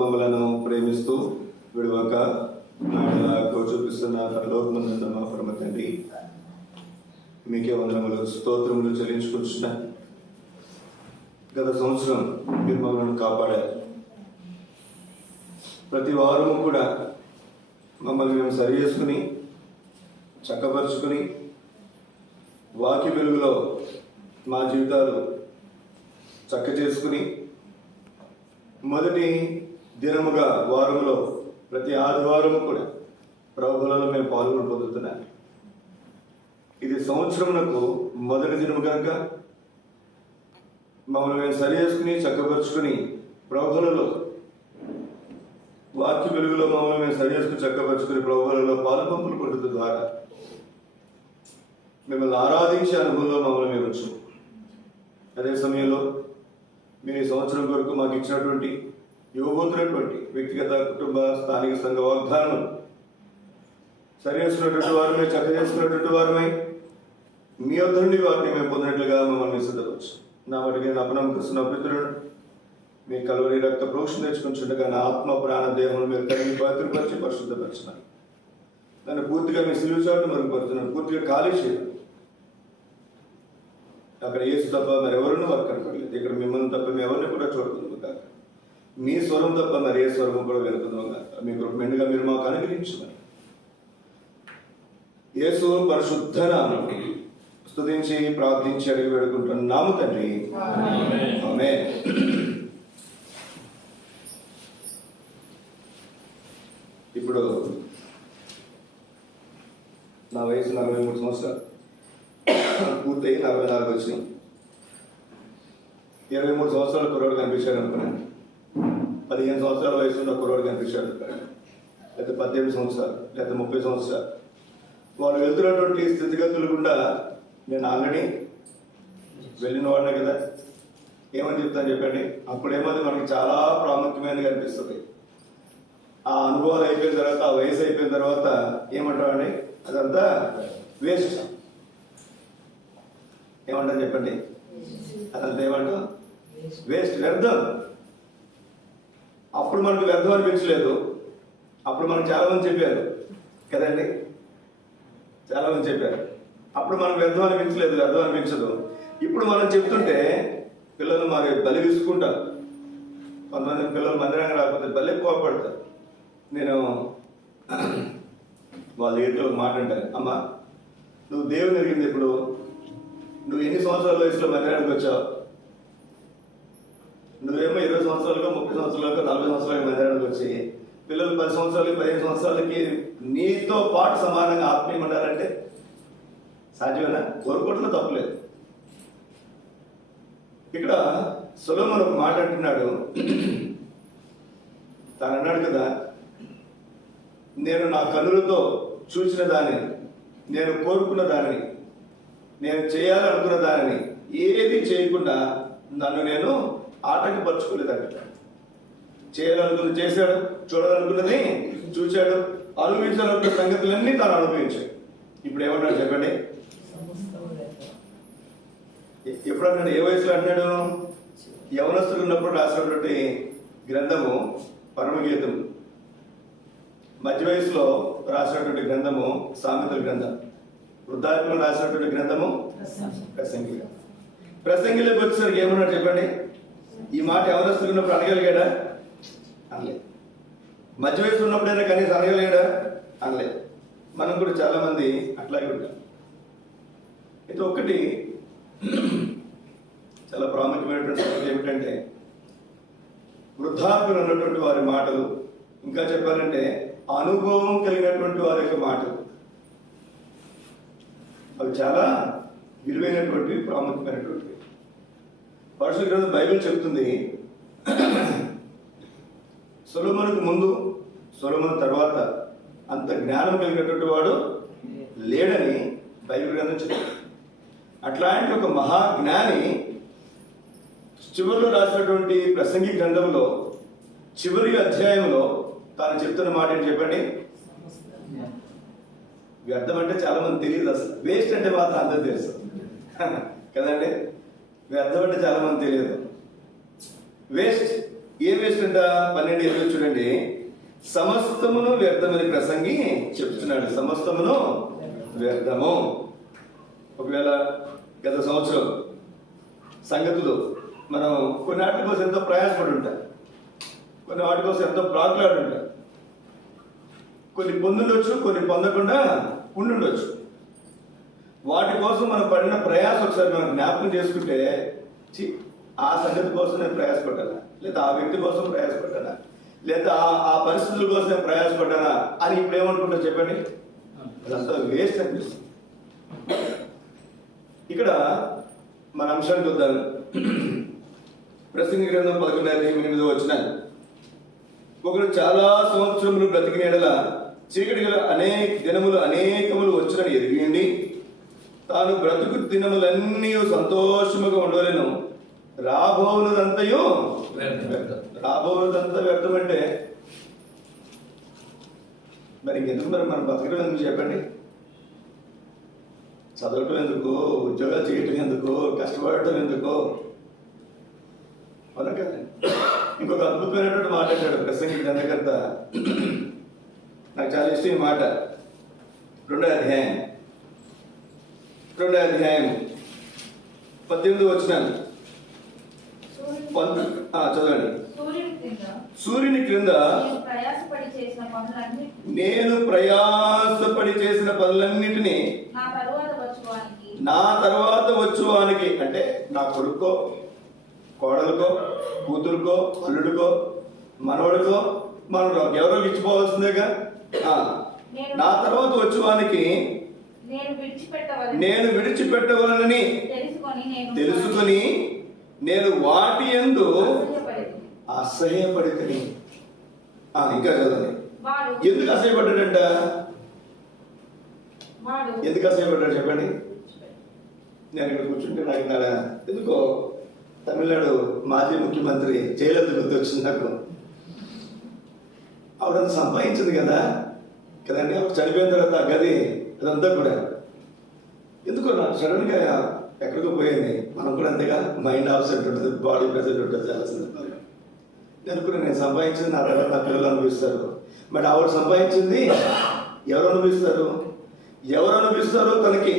మమ్మలను ప్రేమిస్తూ విడువక నాకు చూపిస్తున్న పరలోకమందున్న మా పరమ తండ్రి, మీకే వందనములు స్తోత్రములు చెల్లించుకుంటున్నా. గత సంవత్సరం మీరు మమ్మల్ని కాపాడారు. ప్రతి వారము కూడా మమ్మల్ని మేము సరి చేసుకుని చక్కపరుచుకుని వాక్య వెలుగులో మా జీవితాలు చక్క చేసుకుని మొదటి దినముగా వారంలో ప్రతి ఆదివారము కూడా ప్రభువులలో మేము పాల్గొని పొందుతున్నాం. ఇది సంవత్సరమునకు మొదటి దినము కనుక మమ్మల్ని మేము సరి చేసుకుని చక్కపరుచుకుని ప్రభువులలో వాక్య వెలుగులో మమ్మల్ని మేము సరి చేసుకుని చక్కపరుచుకుని ప్రభువులలో పాలుపంపులు కొట్టుట ద్వారా మిమ్మల్ని ఆరాధించే అనుభవంలో మమ్మల్ని మేము వచ్చు. అదే సమయంలో మీరు ఈ సంవత్సరం వరకు మాకు ఇచ్చినటువంటి ఇవ్వబోతున్నటువంటి వ్యక్తిగత కుటుంబ స్థానిక సంఘ వాగ్దానం సరి చేసుకున్నటువంటి వారమై చక్క చేసుకున్నటువంటి వారమై మీ వద్ద నుండి వాటిని మేము పొందినట్లుగా మమ్మల్ని సిద్ధపరచు. నా వాటికి నేను అపనమ్మకస్తున్న పితరుడు మీ కలువరి రక్త ప్రోక్షణ తెచ్చుకుంటుండగా నా ఆత్మ ప్రాణ దేహం మీరు కలిగి పవిత్రపరిచి పరిశుద్ధపరచున్నాను. నన్ను పూర్తిగా మీ సిలువు చాటును మరుగుపరుచున్నాను. పూర్తిగా ఖాళీ చేయాలి. అక్కడ యేసు తప్ప మరెవరినూ వారు కనపడలేదు. ఇక్కడ మిమ్మల్ని తప్ప మేము ఎవరిని కూడా చూడదు కాక, మీ స్వరం తప్ప మరి ఏ స్వరం కూడా వెనుకుందాం కాక మీకు మెండుగా మీరు మాకు అనుగ్రహించమని యేసు పరిశుద్ధ నామమున స్తుతించి ప్రార్థించి అడిగి వేడుకుంటున్నాము తండ్రి, ఆమేన్. ఇప్పుడు నా వయసు 43 సంవత్సరాలు పూర్తయి 44 వచ్చినాయి. 23 సంవత్సరాల కుర్రోడు కనిపించాడు అనుకున్నాను. 15 సంవత్సరాల వయసు ఉన్న కుర్రోడు కనిపించాడు అనుకున్నాను. లేకపోతే 18 సంవత్సరాలు లేకపోతే 30 సంవత్సరాలు. వాళ్ళు వెళ్తున్నటువంటి స్థితిగతులు గుండా నేను ఆల్రెడీ వెళ్ళిన వాడినే కదా. ఏమని చెప్తాను చెప్పండి. అప్పుడేమది మనకి చాలా ప్రాముఖ్యమైనది అనిపిస్తుంది. ఆ అనుభవాలు అయిపోయిన తర్వాత, ఆ వయసు అయిపోయిన తర్వాత ఏమంటామండి, అదంతా వేస్ట్. ఏమంటారు చెప్పండి, అదంతా ఏమంటాం, వేస్ట్, వ్యర్థం. అప్పుడు మనకు వ్యర్థం అనిపించలేదు. అప్పుడు మనకు చాలామంది చెప్పారు కదండి, చాలామంది చెప్పారు. అప్పుడు మనకు వ్యర్థం అనిపించలేదు, వ్యర్థం అనిపించదు. ఇప్పుడు మనం చెప్తుంటే పిల్లలు మరి బలి విసుకుంటారు. కొంతమంది పిల్లలు మందిరంగా రాకపోతే బలి కోపడతారు. నేను వాళ్ళ దగ్గర ఒక మాట అంటాను, అమ్మ నువ్వు దేవుని ఎరిగింది ఇప్పుడు, నువ్వు ఎన్ని సంవత్సరాల వయసులో మందిరానికి వచ్చావు? నువ్వేమో 20 సంవత్సరాలుగా 30 సంవత్సరాలుగా 40 సంవత్సరాలుగా మందిరానికి వచ్చి పిల్లలు 10 సంవత్సరాలకి 15 సంవత్సరాలకి నీతో పాటు సమానంగా ఆత్మీయం ఉండాలంటే సాధ్యమేనా? కోరుకోవడంలో తప్పలేదు. ఇక్కడ సొలొమోను ఒక మాట అంటున్నాడు. తాను అన్నాడు కదా, నేను నా కన్నులతో చూసిన దానిని, నేను కోరుకున్న దానిని, నేను చేయాలనుకున్న దానిని ఏది చేయకుండా నన్ను నేను ఆటంకపరుచుకోలేదంట. చేయాలనుకున్నది చేశాడు, చూడాలనుకున్నది చూశాడు, అనుభవించాలనుకున్న సంగతులన్నీ తాను అనుభవించాడు. ఇప్పుడు ఏమన్నాడు చెప్పండి, ఎప్పుడు అన్నాడు, ఏ వయసులో అన్నాడు? యవనస్తులు ఉన్నప్పుడు రాసినటువంటి గ్రంథము పరమగీతం, మధ్య వయసులో రాసినటువంటి గ్రంథము సామెతల గ్రంథం, వృద్ధాప్యంలో రాసినటువంటి గ్రంథము ప్రసంగి. ప్రసంగిలోకి వచ్చేసరికి ఏమన్నాడు చెప్పండి? ఈ మాట యవనస్తులు ఉన్నప్పుడు అనగలిగాడా? అనలేదు. మధ్య వయసులో ఉన్నప్పుడైనా కనీసం అనగలిగాడా? అనలేదు. మనం కూడా చాలా మంది అట్లాగే ఉంటాం. ఇది ఒకటి చాలా ప్రాముఖ్యమైనటువంటి సంగతి ఏమిటంటే, వృద్ధాప్యులు ఉన్నటువంటి వారి మాటలు, ఇంకా చెప్పాలంటే అనుభవం కలిగినటువంటి వారి యొక్క మాటలు, అవి చాలా విలువైనటువంటి ప్రాముఖ్యమైనటువంటి. పరిశుద్ధ గ్రంథం బైబిల్ చెప్తుంది, సొలొమోనుకు ముందు సొలొమోను తర్వాత అంత జ్ఞానం కలిగినటువంటి వాడు లేడని బైబిల్ గ్రంథం చెప్తుంది. అట్లాంటి ఒక మహాజ్ఞాని చివరిలో రాసినటువంటి ప్రసంగి గ్రంథంలో చివరి అధ్యాయంలో తాను చెప్తున్న మాట ఏంటి చెప్పండి? వ్యర్థం అంటే చాలా మంది తెలియదు, అసలు వేస్ట్ అంటే మాత్రం అందరూ తెలుసు కదండి. వ్యర్థం అంటే చాలా మంది తెలియదు. వేస్ట్ ఏం వేస్ట్ అంట? 12:20 చూడండి. సమస్తమును వ్యర్థమని ప్రసంగి చెప్తున్నాడు. సమస్తమును వ్యర్థము. ఒకవేళ గత సంవత్సరం సంగతులు మనం కొన్ని వాటి కోసం ఎంతో ప్రయాసపడి ఉంటాం, కొన్ని వాటి కోసం ఎంతో ప్రాకులాడి ఉంటాం, కొన్ని పొందుండొచ్చు, కొన్ని పొందకుండా ఉండుండొచ్చు. వాటి కోసం మనం పడిన ప్రయాసం ఒకసారి మనం జ్ఞాపకం చేసుకుంటే, ఆ సంగతి కోసం నేను ప్రయాసపడ్డానా, లేదా ఆ వ్యక్తి కోసం ప్రయాసపడ్డానా, లేదా ఆ పరిస్థితుల కోసం నేను ప్రయాసపడ్డానా అని ఇప్పుడు ఏమనుకుంటా చెప్పండి? అదంతా వేస్ట్ అనిపిస్తుంది. ఇక్కడ మన అంశానికి వద్దాను. ప్రసంగి గ్రంథం 11:8 వచ్చిన ఒకరు చాలా సంవత్సరములు బ్రతికిన ఎడల చీకటి గల అనేక దినములు అనేకములు వచ్చినని ఎరిగిండి తాను బ్రతుకు దినములన్నీ సంతోషముగా ఉండలేను. రాబోవునదంతయు వ్యర్థం. రాబోవునదంతా వ్యర్థం అంటే మరి ఇంకెందుకు మరి మనం బతకడం ఎందుకు చెప్పండి? చదవటం ఎందుకు, ఉద్యోగాలు చేయటం ఎందుకు, కష్టపడటం ఎందుకు? అవునా కదా? ఇంకొక అద్భుతమైనటువంటి మాట అంటాడు ప్రసంగి గ్రంథకర్త. నాకు చాలా ఇష్టం ఈ మాట. 2వ అధ్యాయం 18 వచ్చినాను చదవండి. సూర్యుని క్రింద నేను ప్రయాసపడి చేసిన పనులన్నిటినీ నా తర్వాత వచ్చువానికి, అంటే నా కొడుకో, కోడలకో, కూతురుకో, అల్లుడికో, మనవడికో, మనవడు ఎవరో ఇచ్చిపోవాల్సిందేగా. నా తర్వాత వచ్చువానికి నేను విడిచిపెట్టవలనని తెలుసుకొని నేను వాటి యందు అసహ్యపడితిని. ఇంకా చదవండి. ఎందుకు అసహ్యపడ్డాడంట? ఎందుకు అసహ్యపడ్డాడు చెప్పండి? నేను ఇక్కడ కూర్చుంటే నాకు ఎందుకో తమిళనాడు మాజీ ముఖ్యమంత్రి జయలలిత గుర్తు వచ్చింది నాకు. ఆవిడంతా సంపాదించింది కదండి. ఆవిడ చనిపోయిన తర్వాత గది అదంతా కూడా ఎందుకో నాకు సడన్గా ఎక్కడికో పోయింది. మనం కూడా అంతేగా, మైండ్ ఆబ్సెంట్ ఉంటుంది, బాడీ ప్రెసెంట్ ఉంటుంది చాలా సందర్భాలు. నేను సంపాదించింది నా తర్వాత నా పిల్లలు అనుభవిస్తారు. బట్ ఆవిడ సంపాదించింది ఎవరు అనుభవిస్తారు? ఎవరు అనుభవిస్తారో తనకి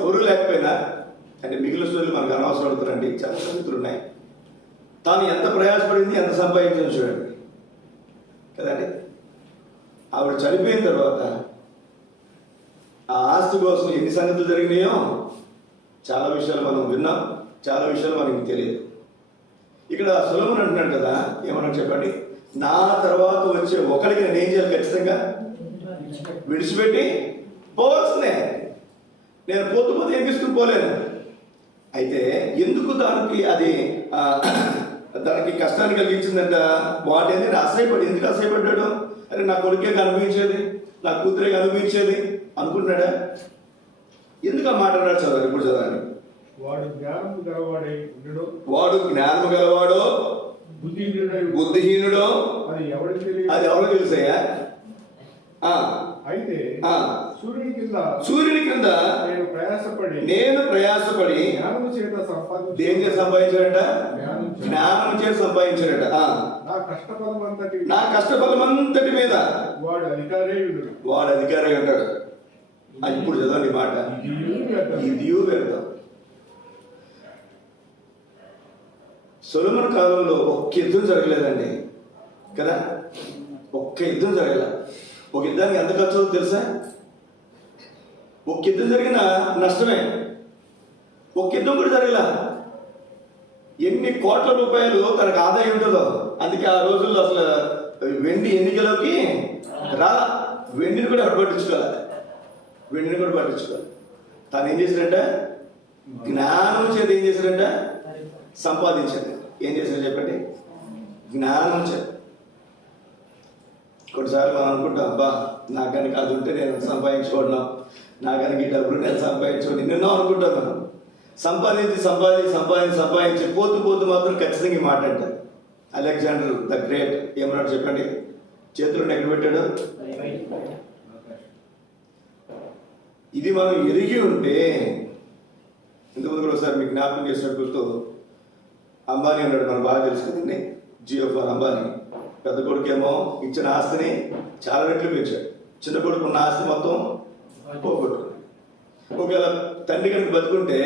ఎవరు లేకపోయినా, అంటే మిగిలిన స్టోరీలు మనకు అనవసరం అవుతారండి, చాలా సంగతులు ఉన్నాయి. తాను ఎంత ప్రయాసపడింది, ఎంత సంపాదించింది చూడండి కదండి. ఆవిడ చనిపోయిన తర్వాత ఆ ఆస్తి కోసం ఎన్ని సంగతులు జరిగినాయో చాలా విషయాలు మనం విన్నాం, చాలా విషయాలు మనకి తెలియదు. ఇక్కడ సొలొమోను అంటున్నాడు కదా, ఏమన్నా చెప్పండి? నా తర్వాత వచ్చే ఒకరికి నేను ఏం చేయాలి? ఖచ్చితంగా విడిచిపెట్టి పోవాల్సిందే. నేను పోతే ఏం తీసుకుని పోలేను. అయితే ఎందుకు దానికి అది దానికి కష్టాన్ని కలిగించిందంట? వాటి అనేది అసహ్యపడి, ఎందుకు అసహ్యపడ్డాడు? అరే నా కొడుకే అనుభవించేది, నా కూతురే అనుభవించేది అనుకుంటున్నాడా? ఎందుకు ఆ మాట అన్నాడు? చదవాలి, ఇప్పుడు చదవాలి. వాడు జ్ఞానము గలవాడో బుద్ధిహీనుడో అది ఎవరికి తెలుసయ్యా? అయితే సూర్యుని క్రింద నేను ప్రయాసపడి దేని చేసి సంపాదించాడట? జ్ఞానం చేసి సంపాదించాడట. నా కష్టఫలమంతటి మీద వాడు అధికారి అంటాడు. అది ఇప్పుడు చదవండి మాట. ఇది వ్యర్థం. సొలొమోను కాలంలో ఒక్క యుద్ధం జరగలేదండి కదా, ఒక్క యుద్ధం జరగల. ఒక యుద్ధానికి ఎంత ఖర్చు అవుతుందో తెలుసా? ఒక్క యుద్ధం జరిగిన నష్టమే. ఒక్క యుద్ధం కూడా జరగల. ఎన్ని కోట్ల రూపాయలు తనకు ఆదాయం ఉంటుందో. అందుకే ఆ రోజుల్లో అసలు వెండి ఎన్నికలోకి వెండిని కూడా పట్టించుకోవాలి. తాను ఏం చేశాడంట? జ్ఞానం చేత ఏం చేశాడంట? సంపాదించాడు. ఏం చేశాడు చెప్పండి? జ్ఞానం చేత. కొన్నిసార్లు మనం అనుకుంటాం, అబ్బా నా కనుక అది ఉంటే నేను సంపాదించుకోవడం, నా కనుక ఈ డబ్బులు నేను సంపాదించుకోండి నిన్నో అనుకుంటాం. మనం సంపాదించి పోతూ మాత్రం ఖచ్చితంగా మాట్లాడతారు. అలెగ్జాండర్ ద గ్రేట్ ఏమన్నాడు చెప్పండి? చేతులను ఎక్కడ పెట్టాడు? ఇది మనం ఎరిగి ఉంటే, ఇంతకుముందు ఒకసారి మీకు జ్ఞాపకం చేసినట్టు అంబానీ ఉన్నాడు, మనకు బాగా తెలుసు కదండి, జియో ఫోన్ అంబానీ. పెద్ద కొడుకేమో ఇచ్చిన ఆస్తిని చాలా రెట్లు పెంచాడు, చిన్న కొడుకు ఉన్న ఆస్తి మొత్తం పోగొట్టుకున్నాడు. ఒకవేళ తండ్రి కనుక బతుకుంటే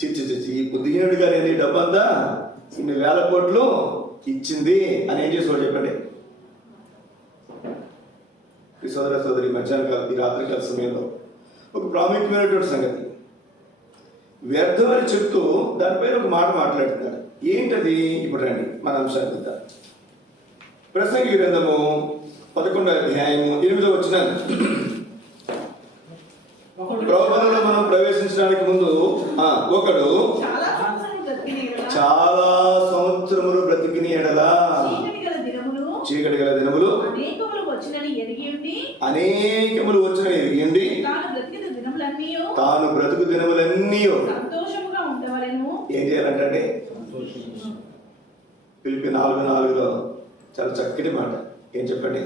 చిచ్చి ఈ బుద్ధిహీనుడిగా నేను ఈ డబ్బంతా ఇన్ని వేల కోట్లు ఇచ్చింది అని ఏం చేసేవాడు చెప్పండి? ఈ సోదరి మధ్యాహ్నం ఈ రాత్రికాల సమయంలో ఒక ప్రాముఖ్యమైనటువంటి సంగతి వ్యర్థమని చెప్తూ దానిపైన ఒక మాట మాట్లాడుతున్నాడు. ఏంటది? ఇప్పుడు రండి మన అంశాన్ని చూద్దాం. ప్రసంగి గ్రంథము 11వ అధ్యాయము 8వ వచనం. ప్రభువులో మనం ప్రవేశించడానికి ముందు ఒకడు చాలా సంవత్సరములు బ్రతికిన ఎడల చీకటి గల దినములు అనేకములు వచ్చినని ఎరిగి ఉండి తాను బ్రతుకు దినములన్నీ ఏం చేయాలంటే ఫిలిప్పీ 4:4లో చాలా చక్కటి మాట. ఏం చెప్పండి?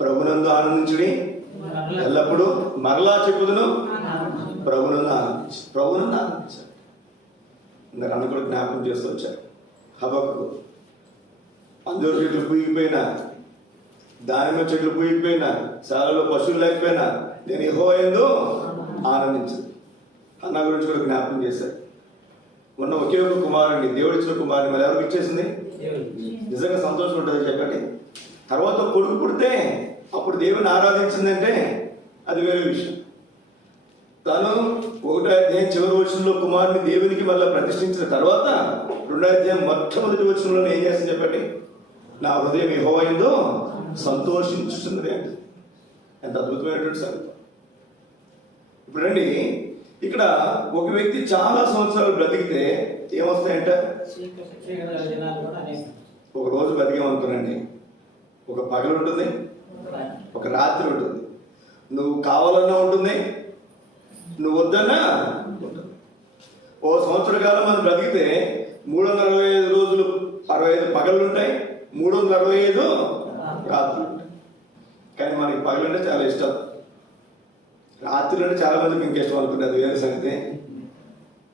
ప్రభునందు ఆనందించుడి, ఎల్లప్పుడూ మరలా చెప్పుదును ప్రభునందు ఆనందించాలి. ఇంకా అన్న కూడా జ్ఞాపకం చేస్తూ వచ్చారు. హబక్కు అందరూ చెట్లు పూగిపోయినా, దానిమ్మ చెట్లు పూగిపోయినా, శాలలో పశువులు లేకపోయినా నేను యెహోవా యందు ఆనందించదు. అన్న గురించి కూడా జ్ఞాపకం చేశారు. మొన్న ఒకే ఒక కుమారుడిని, దేవుడిచ్చిన కుమారుని మరి ఎవరికి ఇచ్చేసింది? నిజంగా సంతోషం ఉంటుంది చెప్పండి. తర్వాత కొడుకు పుడితే అప్పుడు దేవుని ఆరాధించిందంటే అది వేరే విషయం. తను 1వ అధ్యాయం చివరి వచనంలో కుమారుని దేవునికి మళ్ళీ ప్రతిష్ఠించిన తర్వాత 2వ అధ్యాయం మొట్టమొదటి వచనంలో ఏం చేస్తుంది చెప్పండి? నా హృదయం యెహోవా యందు సంతోషించుతున్నది అంటే ఎంత అద్భుతమైనటువంటి సంగతి. ఇప్పుడు రండి, ఇక్కడ ఒక వ్యక్తి చాలా సంవత్సరాలు బ్రతికితే ఏమొస్తాయంట? ఒక రోజు బతికేమనుకోనండి, ఒక పగలు ఉంటుంది, ఒక రాత్రి ఉంటుంది. నువ్వు కావాలన్నా ఉంటుంది, నువ్వు వద్దన్నా ఉంటుంది. ఓ సంవత్సర కాలం మనం బ్రతికితే 365 రోజులు 65 పగళ్ళు ఉంటాయి, 365 రాత్రులు ఉంటాయి. కానీ మనకి పగలంటే చాలా ఇష్టం, రాత్రులు అంటే చాలా మందికి ఇంకిష్టం అనుకుంటుంది, వేరే సంగతి.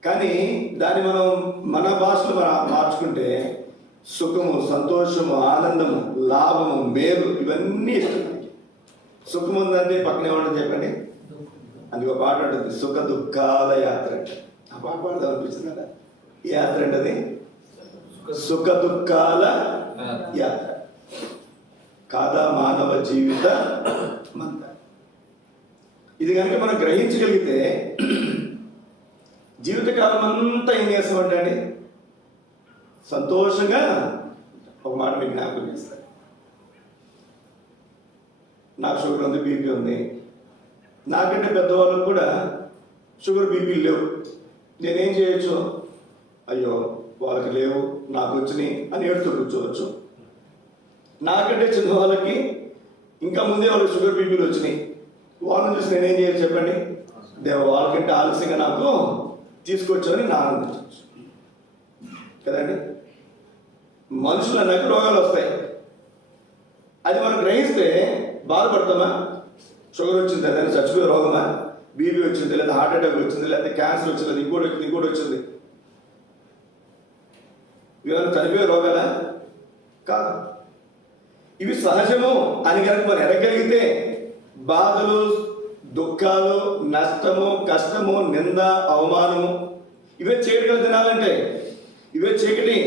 కానీ దాన్ని మనం మన భాషలో మార్చుకుంటే సుఖము, సంతోషము, ఆనందము, లాభము, మేలు ఇవన్నీ ఇష్టం. సుఖం ఉందంటే పక్కనే ఉంటుంది చెప్పండి. అందుకు ఒక పాట ఉంటుంది, సుఖ దుఃఖాల యాత్ర అంటే. ఆ పాట పాడదాం అనిపించింది కదా. ఏ యాత్ర అంటే అది? సుఖ దుఃఖాల యాత్ర కాదా మానవ జీవిత మంత. ఇది కనుక మనం గ్రహించగలిగితే జీవితకాలం అంతా ఏం చేస్తామంటే అండి సంతోషంగా. ఒక మాట మీకు జ్ఞాపకం చేస్తాను. నాకు షుగర్ ఉంది, బీపీ ఉంది. నాకంటే పెద్దవాళ్ళకు కూడా షుగర్ బీపీ లేవు. నేనేం చేయొచ్చు? అయ్యో వాళ్ళకి లేవు, నాకు వచ్చినాయి అని ఏడుతూ కూర్చోవచ్చు. నాకంటే చిన్న వాళ్ళకి ఇంకా ముందే వాళ్ళకి షుగర్ బీపీలు వచ్చినాయి. వాళ్ళని చూసి నేనేం చేయొచ్చు చెప్పండి? వాళ్ళకంటే ఆలస్యంగా నాకు తీసుకొచ్చామని నా ఆనందించవచ్చు కదండి. మనుషులు అన్నాక రోగాలు వస్తాయి. అది మనం గ్రహిస్తే బాధపడతామా? షుగర్ వచ్చింది, అదే చచ్చిపోయే రోగమా? బీపీ వచ్చింది, లేదా హార్ట్ అటాక్ వచ్చింది, లేకపోతే క్యాన్సర్ వచ్చింది, లేదా ఇంకోటి వచ్చింది. ఇవన్నీ చనిపోయే రోగాలా? కాదు. ఇవి సహజము అని కనుక మనం ఎరగలిగితే బాధలు, దుఃఖాలు, నష్టము, కష్టము, నింద, అవమానము ఇవే చీకటి తినాలంటే ఇవే చీకటి,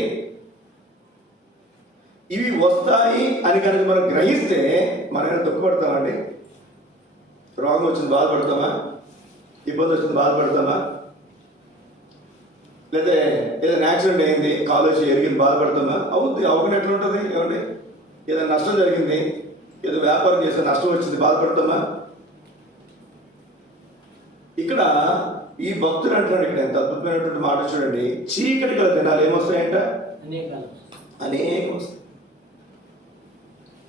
ఇవి వస్తాయి అని కనుక మనం గ్రహిస్తే మనం దుఃఖపడతామండి? రోగం వచ్చింది బాధపడతామా? ఇబ్బంది వచ్చింది బాధపడతామా? లేదా ఏదైనా యాక్సిడెంట్ అయింది, కాలేజీ ఎరిగింది బాధపడతామా? అవుద్ది. అవగాహన ఎట్లుంటుంది ఏమండి? ఏదైనా నష్టం జరిగింది, ఏదో వ్యాపారం చేస్తే నష్టం వచ్చింది బాధపడతామా? ఇక్కడ ఈ భక్తులు అంటున్నాడు, ఇక్కడ ఎంత అద్భుతమైనటువంటి మాట చూడండి. చీకటి గల దినాలు ఏమొస్తాయంట? అనేకం వస్తాయి.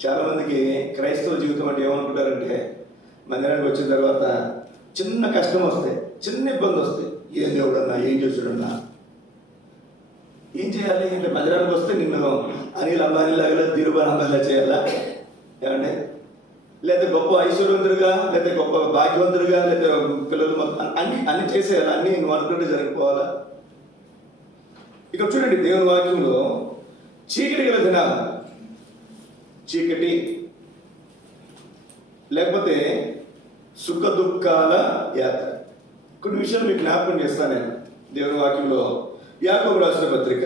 చాలా మందికి క్రైస్తవ జీవితం అంటే ఏమనుకుంటారంటే మందిరానికి వచ్చిన తర్వాత చిన్న కష్టం వస్తే, చిన్న ఇబ్బంది వస్తే, ఏం దేవుడన్నా, ఏం చేసాడన్నా, ఏం చేయాలి అంటే మందిరానికి వస్తే నిన్ను అనిల్ అంబానీ లాగా ధీరుభాయ్ అంబానీలా చేయాలా ఏమంటే? లేదా గొప్ప ఐశ్వర్యవంతుడిగా, లేదా గొప్ప భాగ్యవంతుడిగా, లేదా పిల్లలు అన్ని చేసేయాలి, అన్ని నువ్వు అనుకుంటే జరిగిపోవాలా? ఇక్కడ చూడండి దేవుని వాక్యంలో చీకటి గల దినాలు, చీకటి లేకపోతే సుఖ దుఃఖాల యాత్ర. కొన్ని విషయాలు మీకు జ్ఞాపకం చేస్తాను నేను. దేవుని వాక్యంలో యాకోబు రాసిన పత్రిక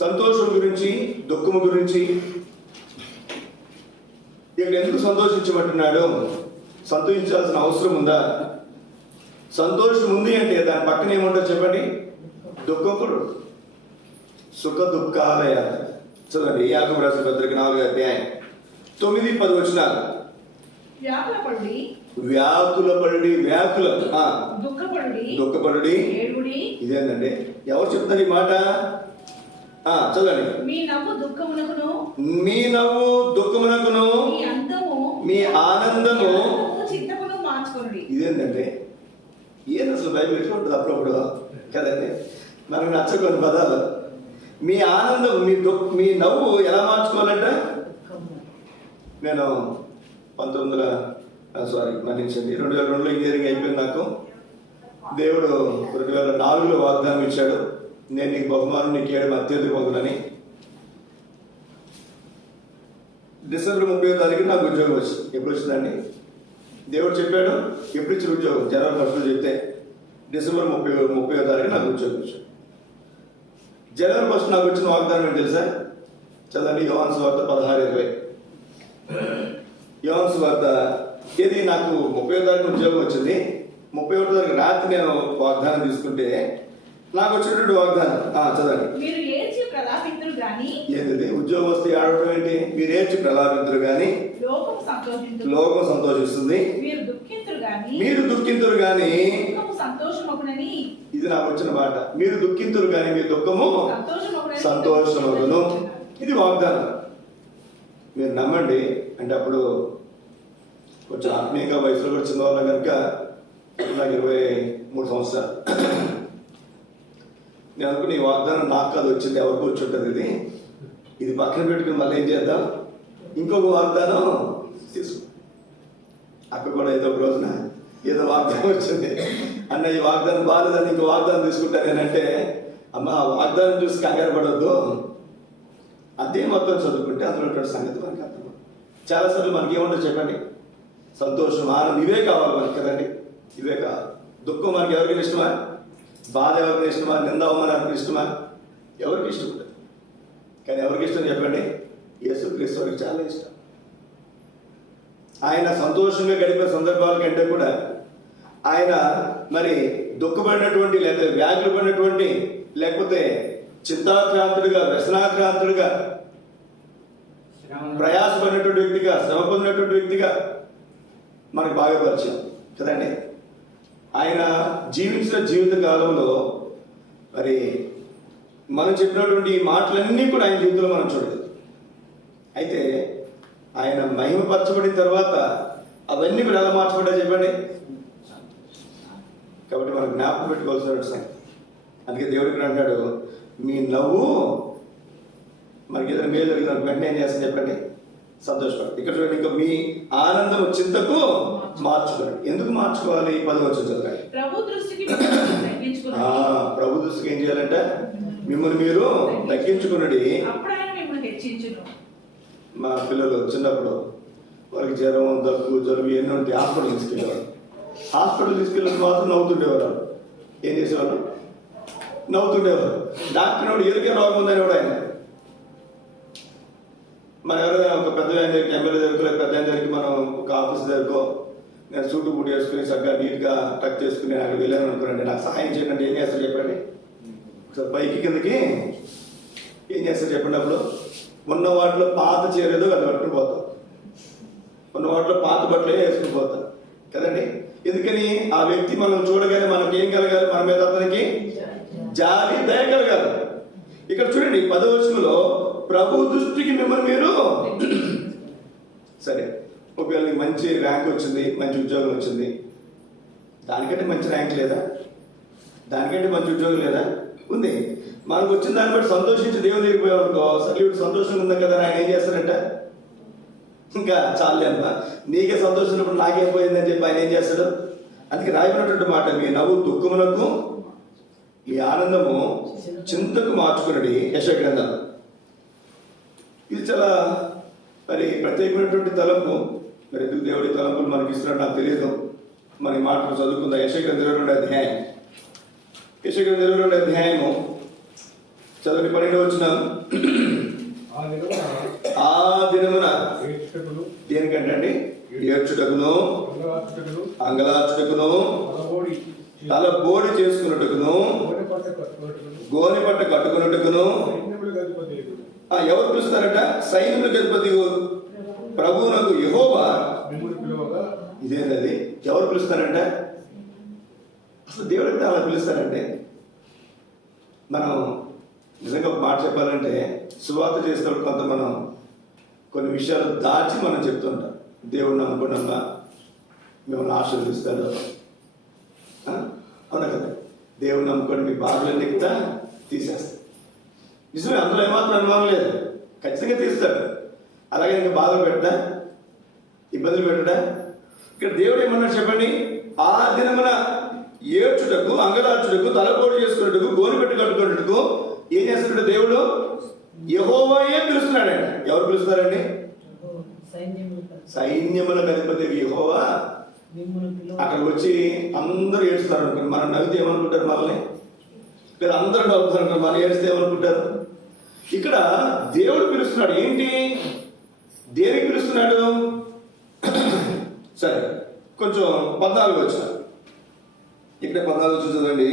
సంతోషం గురించి, దుఃఖము గురించి, ఇక్కడ ఎందుకు సంతోషించమంటున్నాడు, సంతోషించాల్సిన అవసరం ఉందా, సంతోషం ఉంది అంటే దాని పక్కన ఏముంటుందో చెప్పండి, దుఃఖం కూడా. సుఖ దుఃఖాల యాత్ర. చదవండి యాకోబు రాసిన పత్రిక 4వ అధ్యాయం 9-10 వచనాలు. వ్యాకులపడి ఇదేంటండి, ఎవరు చెప్తారు ఈ మాట? చదవండి. మీ నవ్వు దుఃఖమునకును మీ ఆనందము ఇదేంటంటే, ఏం అసలు బైబిల్ ఎట్లా ఉంటుంది అప్పుడప్పుడు కదండి, మనకు నచ్చకొని పదాలు. మీ ఆనందం, మీ నవ్వు ఎలా మార్చుకోవాలంటే, నేను 2002లో ఇంజనీరింగ్ అయిపోయింది. నాకు దేవుడు 2004లో వాగ్దానం ఇచ్చాడు, నేను నీకు బహుమానం, నీకు 7 అత్యధిక బహుమతులని. డిసెంబర్ 30వ తారీఖు నాకు ఉద్యోగం వచ్చింది. ఎప్పుడు వచ్చిందండి? దేవుడు చెప్పాడు, ఎప్పుడు ఇచ్చిన ఉద్యోగం? జనవరి 1st చెప్తే డిసెంబర్ 30వ తారీఖు నాకు ఉద్యోగం వచ్చాడు. జనవరి 1st నాకు వచ్చిన వాగ్దానం ఏంటి తెలుసా? చదవండి యోహాను సువార్త 16:20. యోహాను సువార్త ఇది నాకు 30వ తారీఖు ఉద్యోగం వచ్చింది. 31వ తారీఖు రాత్రి నేను వాగ్దానం తీసుకుంటే నాకు వచ్చినటువంటి వాగ్దానం చదవండి. ఏంటిది? ఉద్యోగం వస్తే ఆడటం ఏంటి? మీరు ఏడ్చి ప్రలాపింతురు గాని లోకం సంతోషిస్తుంది, మీరు దుఃఖింతురు గాని. ఇది నాకు వచ్చిన మాట. మీరు దుఃఖింతురు గాని మీ దుఃఖము సంతోషమగును. ఇది వాగ్దానం. మీరు నమ్మండి. అంటే అప్పుడు కొంచెం ఆత్మీయంగా వయసులో కూడా చిన్న వాళ్ళ కనుక, నాకు 23 సంవత్సరాలు. నేను అనుకున్న ఈ వాగ్దానం నాకు కాదు వచ్చింది, ఎవరికి వచ్చి ఉంటుంది. ఇది పక్కన పెట్టుకుని మళ్ళీ ఏం చేద్దాం, ఇంకొక వాగ్దానం తీసుకో. అక్కడ కూడా ఏదో ఒక రోజున ఏదో వాగ్దానం వచ్చింది, అన్న ఈ వాగ్దానం బాగాలేదని ఇంకో వాగ్దానం తీసుకుంటానేనంటే, అమ్మ ఆ వాగ్దానం చూసి కంగారు పడవద్దు, అదే మొత్తం చదువుకుంటే అందులో సంగతి మనకి అర్థం. చాలాసార్లు మనకి ఏముంటుంది చెప్పండి, సంతోషం, ఆనందం ఇవే కావాలి మనకి కదండి, ఇవే కావాలి. దుఃఖం మనకి ఎవరికి ఇష్టమా? బాధ ఎవరికి ఇష్టమా? నింద అవమానానికి ఇష్టమా? ఎవరికి ఇష్టం ఉంటుంది. కానీ ఎవరికి ఇష్టం చెప్పండి? యేసుక్రీస్తు వారికి చాలా ఇష్టం. ఆయన సంతోషంగా గడిపే సందర్భాల కంటే కూడా ఆయన మరి దుఃఖపడినటువంటి, లేకపోతే వ్యాధులు పడినటువంటి, లేకపోతే చింతాక్రాంతుడిగా, వ్యసనాక్రాంతుడిగా, ప్రయాసపడినటువంటి వ్యక్తిగా, శ్రమ పొందినటువంటి వ్యక్తిగా మనకు బాగా పరిచయం కదండి. ఆయన జీవించిన జీవిత కాలంలో మరి మనం చెప్పినటువంటి ఈ మాటలన్నీ కూడా ఆయన జీవితంలో మనం చూడలేదు. అయితే ఆయన మహిమపరచబడిన తర్వాత అవన్నీ కూడా ఎలా మార్చబడ్డా చెప్పండి. కాబట్టి మనం జ్ఞాపకం పెట్టుకోవాల్సిన సంగతి. అందుకే దేవుడికి అంటాడు, మీ నవ్వు మనకి ఏదైనా మేలు జరిగిన వెంటనే ఏం చేస్తుంది చెప్పండి, సంతోషపడు. ఇక్కడ చూడండి, ఇంకా మీ ఆనందం చింతకు మార్చుకోండి. ఎందుకు మార్చుకోవాలి? 10వ వచనం చదవండి. ప్రభు దృష్టికి ఏం చేయాలంటే మిమ్మల్ని మీరు తగ్గించుకున్నది. మా పిల్లలు చిన్నప్పుడు వాళ్ళకి జ్వరం, దగ్గు, జలుబు ఎన్ని ఉంటే హాస్పిటల్ తీసుకెళ్ళేవారు. హాస్పిటల్ తీసుకెళ్ళిన మాత్రం నవ్వుతుండేవారు. ఏం చేసేవారు? నవ్వుతుండేవారు. డాక్టర్ వాడు ఎదురుకే రోగం ఉందని కూడా ఆయన. మన ఎవరైనా ఒక పెద్ద ఆయన దగ్గరికి, ఎమ్మెల్యే దగ్గర, పెద్ద ఆయన దగ్గరికి, మనం ఒక ఆఫీస్ దగ్గరకో నేను సూటు బూట్ వేసుకుని చక్కగా నీట్గా టక్ చేసుకుని నేను అక్కడికి వెళ్ళాను అనుకోనండి, నాకు సహాయం చేయండి అంటే ఏం చేస్తారు చెప్పండి? ఒకసారి పైకి కిందకి ఏం చేస్తారు చెప్పండి? అప్పుడు ఉన్న వాటిలో పాత చీరేదో అది పట్టుకుని పోతాం, ఉన్న వాటిలో పాత బట్టలే వేసుకుని పోతాం కదండి. ఎందుకని? ఆ వ్యక్తి మనం చూడగానే మనకి ఏం కలగాలి? మన మీద అతనికి జాలి, దయ కలగాలి. ఇక్కడ చూడండి 10వ వచనంలో ప్రభు దృష్టికి మిమ్మల్ని మీరు సరే, ఒకవేళ మంచి ర్యాంక్ వచ్చింది, మంచి ఉద్యోగం వచ్చింది, దానికంటే మంచి ర్యాంక్ లేదా? దానికంటే మంచి ఉద్యోగం లేదా? ఉంది. మనకు వచ్చిన దాన్ని బట్టి సంతోషించి దేవుని దగ్గరికి పోయామనుకో, సర్లీవుడు సంతోషంగా ఉంది కదా, ఆయన ఏం చేస్తారంట, ఇంకా చాలే అమ్మా నీకే సంతోషం ఉన్నప్పుడు నాకేం పోయిందని చెప్పి ఆయన ఏం చేస్తాడు? అందుకే రాయబడినటువంటి మాట, మీ నవ్వు దుఃఖములకు ఈ ఆనందము చింతకు మార్చుకున్నది యెషయా గ్రంథం. ఇది చాలా మరి ప్రత్యేకమైనటువంటి తలంపు. మరి ఎందుకు దేవుడి తలంపులు మనకి ఇస్తున్నాడు నాకు తెలియదు. మన మాటలు చదువుకుందాం. యెషయా గ్రంథం 22వ అధ్యాయం. యెషయా గ్రంథం 22వ అధ్యాయము చదువుని 12వ వచనం. ఆ దినమున దేనికంటే అండి? ఏడ్చుటకును, అంగలార్చుటకును, తల బోడి చేసుకున్నట్టుకును, గోనె పట్ట కట్టుకున్నట్టుకును. ఎవరు పిలుస్తారట? సైన్యములకు అధిపతి ప్రభువునకు యెహోవా. ఇదేనది. ఎవరు పిలుస్తారంట? అసలు దేవుడికి అలా పిలుస్తారంటే, మనం నిజంగా ఒక మాట చెప్పాలంటే సువార్త చేసినప్పుడు కొంత మనం కొన్ని విషయాలు దాచి మనం చెప్తుంటాం. దేవుడిని నమ్ముకున్నామా మిమ్మల్ని ఆశీర్వదిస్తాడు, అవునా కదా? దేవుడిని నమ్ముకొని మీ బాధలన్నీ కూడా తీసేస్తాడు. నిజమే, అందులో ఏమాత్రం అనుమానం లేదు. ఖచ్చితంగా తీస్తాడు. అలాగే ఇంకా బాధలు పెట్టడా, ఇబ్బందులు పెట్టడా? ఇక్కడ దేవుడు ఏమన్నాడు చెప్పండి? ఆ దినమున ఏడ్చుటకు, అంగలార్చుటకు, తలపోటు చేసుకున్నట్టుకు, గోని పెట్టి కట్టుకున్నట్టుకు ఏం చేస్తున్నాడు దేవుడు? యెహోవాయే పిలుస్తున్నాడండి. ఎవరు పిలుస్తున్నారండి? సైన్యములకు అధిపతి యెహోవా. అక్కడ వచ్చి అందరూ ఏడుస్తారు అనుకోండి. మనం నవ్వితే ఏమనుకుంటారు? మనల్ని లేదా అందరూ నవ్వుతారు అనుకోండి. మనం ఏడిస్తే ఏమనుకుంటారు? ఇక్కడ దేవుడు పిలుస్తున్నాడు. ఏంటి? దేనికి పిలుస్తున్నాడు? సరే, కొంచెం 14 వచ్చిన ఇక్కడ 14 చూడండి.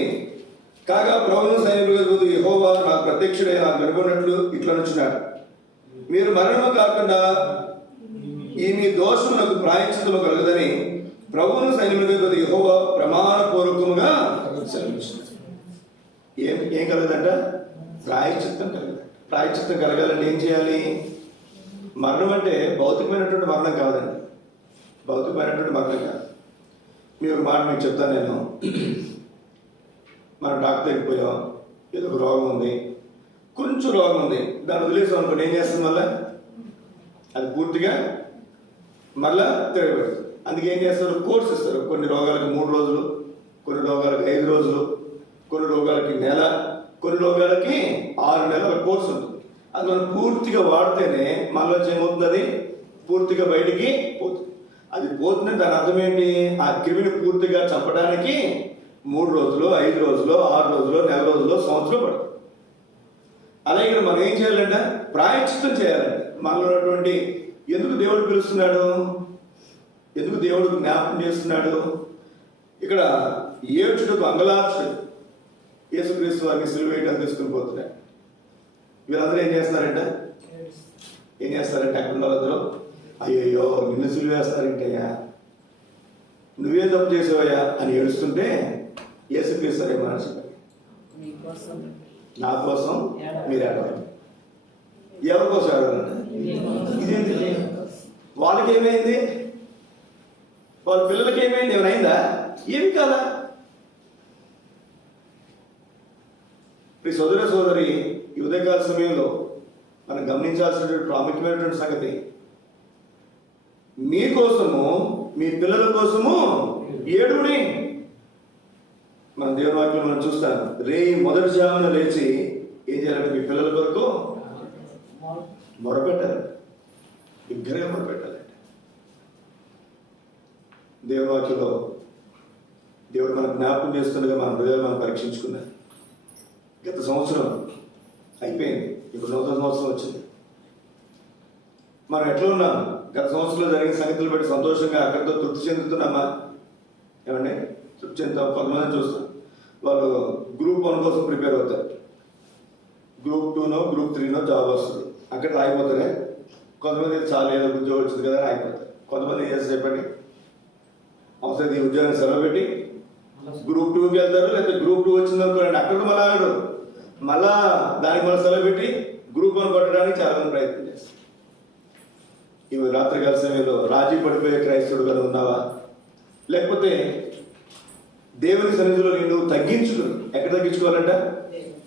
కాగా ప్రభువును సైనికులకు యెహోవా నాకు ప్రత్యక్షుడై నాకు కనుగొన్నట్లు ఇట్లా నుంచున్నాడు. మీరు మరణము కాకుండా ఈ మీ దోషమునకు ప్రాయశ్చిత్తము కలగదని ప్రభువును సైనికులకు యెహోవా ప్రమాణపూర్వకముగా సెలవిస్తున్నాడు. ఏం కలగదంట? ప్రాయశ్చిత్తం కలగదు. ప్రాయశ్చిత్తం కలగాలంటే ఏం చేయాలి? మరణం అంటే భౌతికమైనటువంటి మరణం కాదండి. భౌతికమైనటువంటి మరణం కాదు. మీ ఒక మాట మీకు చెప్తాను నేను. మనం డాక్టర్ దగ్గరికి పోయాం, ఏదో ఒక రోగం ఉంది, కొంచెం రోగం ఉంది, దాన్ని వదిలేసాం అనుకోండి. ఏం చేస్తుంది? మళ్ళీ అది పూర్తిగా మళ్ళా తిరగబెడుతుంది. అందుకే ఏం చేస్తారు? కోర్స్ ఇస్తారు. కొన్ని రోగాలకి 3 రోజులు, కొన్ని రోగాలకి 5 రోజులు, కొన్ని రోగాలకి నెల, కొన్ని రోగాలకి 6 నెలల కోర్సు ఉంటుంది. అది మనం పూర్తిగా వాడితేనే మళ్ళీ ఏమవుతుంది? అది పూర్తిగా బయటికి పోతుంది. అది పోతుంది. దాని అర్థం ఏంటి? ఆ క్రిమిని పూర్తిగా చంపడానికి 3 రోజులు, 5 రోజులు, 6 రోజులు, నెల రోజులు, సంవత్సరం పడుతుంది. అలాగే ఇక్కడ మనం ఏం చేయాలంటే ప్రాయశ్చిత్తం చేయాలంటే మనలో ఉన్నటువంటి ఎందుకు దేవుడు పిలుస్తున్నాడు? ఎందుకు దేవుడు జ్ఞాపకం చేస్తున్నాడు? ఇక్కడ ఏడ్చుటకు, అంగలార్చుటకు యేసుక్రీస్తు వారిని సిలువ వేయడం తీసుకుని పోతున్నాడు. వీళ్ళందరూ ఏం చేస్తున్నారంటే అక్కడ వాళ్ళందరూ అయ్యయ్యో నిన్ను సిలువ వేస్తారంటయ్యా, నువ్వే తప్పు చేసావయ్యా అని ఏడుస్తుంటే యేసుక్రీస్తు ఏమన్నా చెప్పారు? నా కోసం మీరు ఏడవండి. ఎవరి కోసం ఏడవాలంటే? ఇదేంటి? వాళ్ళకి ఏమైంది? వాళ్ళ పిల్లలకి ఏమైంది? ఏమైనా ఏమి కాదా? ఈ సోదరి ఈ ఉదయకాల సమయంలో మనం గమనించాల్సినటువంటి ప్రాముఖ్యమైనటువంటి సంగతి, మీకోసము మీ పిల్లల కోసము ఏడుగుడి. మన దేవుని వాక్యం మనం చూస్తాను. మొదటి జామున లేచి ఏం చేయాలంటే మీ పిల్లల కొరకు మొరపెట్టాలి, బిగ్గరగా మొరపెట్టాలంటే. దేవుని వాక్యంలో దేవుడు మనకు జ్ఞాపకం చేస్తుండగా మన హృదయాలు మనం పరీక్షించుకున్నాం. గత సంవత్సరం అయిపోయింది, ఇప్పుడు నూతన సంవత్సరం వచ్చింది. మనం ఎట్లా ఉన్నాం? గత సంవత్సరంలో జరిగిన సంగతులు బట్టి సంతోషంగా అక్కడితో తృప్తి చెందుతున్నామా? ఏమండి? తృప్తి చెందుతాం. కొంతమంది చూస్తాం, వాళ్ళు గ్రూప్ 1 కోసం ప్రిపేర్ అవుతారు, గ్రూప్ 2నో గ్రూప్ 3నో జాబ్ వస్తుంది, అక్కడ ఆగిపోతారే. కొంతమంది చాలా ఏదో ఉద్యోగం వచ్చింది కదా ఆగిపోతారు. కొంతమంది ఏం చేస్తారు చెప్పండి? అవసరం ఈ ఉద్యోగాన్ని సెలవు పెట్టి గ్రూప్ 2కి వెళ్తారు, లేకపోతే గ్రూప్ 2 వచ్చింది అనుకోండి అక్కడికి మళ్ళీ ఆగరు, మళ్ళా దానికి మళ్ళీ సెలవు పెట్టి గ్రూప్ 1 కొట్టడానికి చాలా మంది ప్రయత్నం చేస్తారు. ఇవి రాత్రికాల సమయంలో రాజీ పడిపోయే క్రైస్తవుడుగా ఉన్నావా? లేకపోతే దేవుని సన్నిధిలో నిన్ను తగ్గించుకుని, ఎక్కడ తగ్గించుకోవాలంట?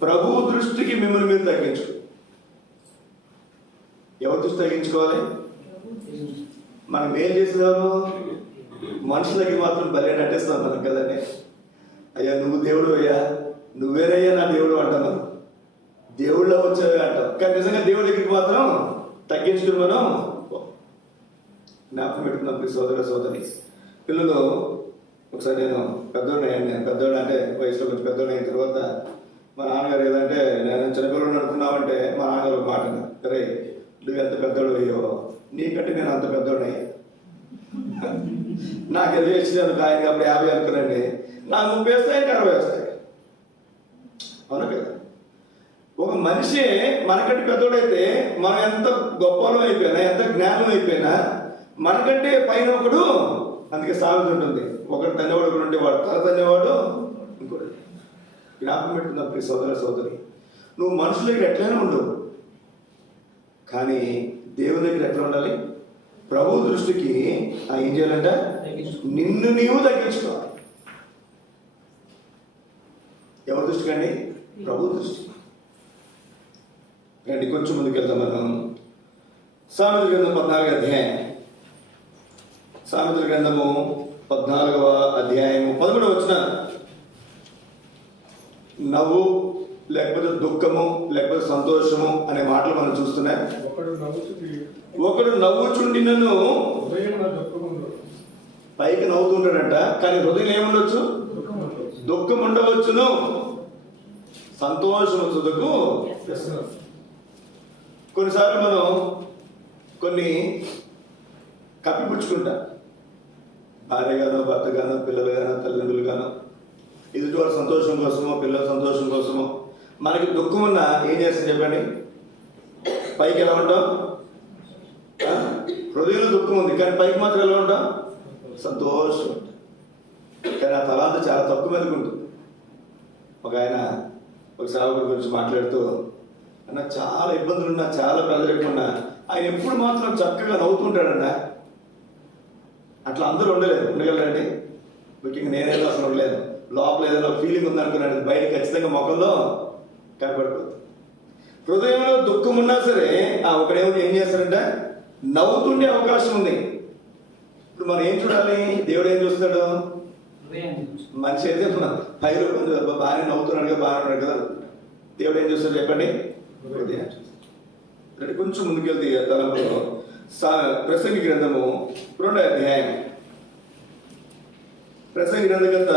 ప్రభు దృష్టికి మిమ్మల్ని మీరు తగ్గించు. ఎవరి దృష్టి తగ్గించుకోవాలి? మనం ఏం చేసేవారు? మనుషులకి మాత్రం బలి నటిస్తాం మనం కదండి. అయ్యా నువ్వు దేవుడు అయ్యా, నువ్వేనయ్యా నా దేవుడు అంటాం మనం. దేవుళ్ళో వచ్చేవి అంటాం, కానీ నిజంగా దేవుడి దగ్గరికి మాత్రం తగ్గించుకుని మనం జ్ఞాపకం పెట్టుకున్నాం. సోదర సోదరి పిల్లలు, ఒకసారి నేను పెద్దోడు అంటే వయసులో కొంచెం పెద్దోడు అయిన తర్వాత మా నాన్నగారు ఏదంటే నేను చిన్నపిల్లలు అనుకున్నామంటే మా నాన్నగారు ఒక మాట అన్నారు, అరే నువ్వు ఎంత పెద్దోడు అయ్యో, నీకంటే నేను అంత పెద్దోడు అయ్యా. నాకు 20 వచ్చినాను, ఆయన అప్పుడు 50 అనుకున్నాండి. నాకు 30 వేస్తాయి, 60 వేస్తాయి. అవును కదా. ఒక మనిషి మనకంటే పెద్దోడైతే మనం ఎంత గొప్పలం అయిపోయినా, ఎంత జ్ఞానం అయిపోయినా మనకంటే పైన ఒకడు, అందుకే సామెత ఉంటుంది, ఒకటి తనేవాడు ఒకడు ఉండేవాడు, తల తనేవాడు ఇంకోటి. జ్ఞాపకం పెట్టుకున్నప్పుడు సోదర సోదరి, నువ్వు మనుషుల దగ్గర ఎట్లయినా ఉండవు, కానీ దేవుని దగ్గర ఎట్లా ఉండాలి? ప్రభు దృష్టికి ఏం చేయాలంట? నిన్ను నీవు తగ్గించుకోవాలి. ఎవరి దృష్టికి అండి? ప్రభు దృష్టి. రండి కొంచెం ముందుకు వెళ్తాం మనం. సామెతల గ్రంథం 14వ అధ్యాయం. సామెతల గ్రంథము 14వ అధ్యాయము 11వ వచనం. నవ్వు లేకపోతే దుఃఖము లేకపోతే సంతోషము అనే మాటలు మనం చూస్తున్నాం. ఒకడు నవ్వుచుండినను పైకి నవ్వుతుంటాడంట, కానీ హృదయం ఏముండొచ్చు? దుఃఖం ఉండవచ్చును, సంతోషము తుదకు. కొన్నిసార్లు మనం కొన్ని కప్పిపుచ్చుకుంటాం, భార్యగానో భర్తగానో పిల్లలుగానో తల్లిదండ్రులుగానో, ఎదుటివారి సంతోషం కోసమో పిల్లల సంతోషం కోసమో. మనకి దుఃఖం ఉన్నా ఏం చేస్తాం చెప్పండి? పైకి ఎలా ఉంటాం? హృదయంలో దుఃఖం ఉంది, కానీ పైకి మాత్రం ఎలా ఉంటాం? సంతోషం. కానీ ఆ తలాంత చాలా తక్కువ మీదకి ఉంటుంది. ఒక ఆయన ఒక సేవకుడి గురించి మాట్లాడుతూ, అన్న చాలా ఇబ్బందులు ఉన్నా, చాలా ప్రజలకు ఉన్నా, ఆయన ఎప్పుడు మాత్రం చక్కగా నవ్వుతుంటాడన్న. అట్లా అందరూ ఉండగలరండి. ముఖ్యంగా నేనేదో అసలు ఉండలేదు, లోపల ఏదైనా ఫీలింగ్ ఉందనుకున్నాడు, బయట ఖచ్చితంగా ముఖంలో కనపడిపోతుంది. హృదయంలో దుఃఖం ఉన్నా సరే ఒకడేమో ఏం చేస్తారంటే నవ్వుతుండే అవకాశం ఉంది. ఇప్పుడు మనం ఏం చూడాలి? దేవుడు ఏం చూస్తాడు? మనిషి అయితే పైరు బాగానే నవ్వుతున్నాడు, బాగానే ఉన్నాడు కదా. దేవుడు ఏం చూస్తాడు చెప్పండి? హృదయం. కొంచెం ముందుకెళ్తే తలంపులో ప్రసంగి గ్రంథము 2వ అధ్యాయం. ప్రసంగి గ్రంథకర్త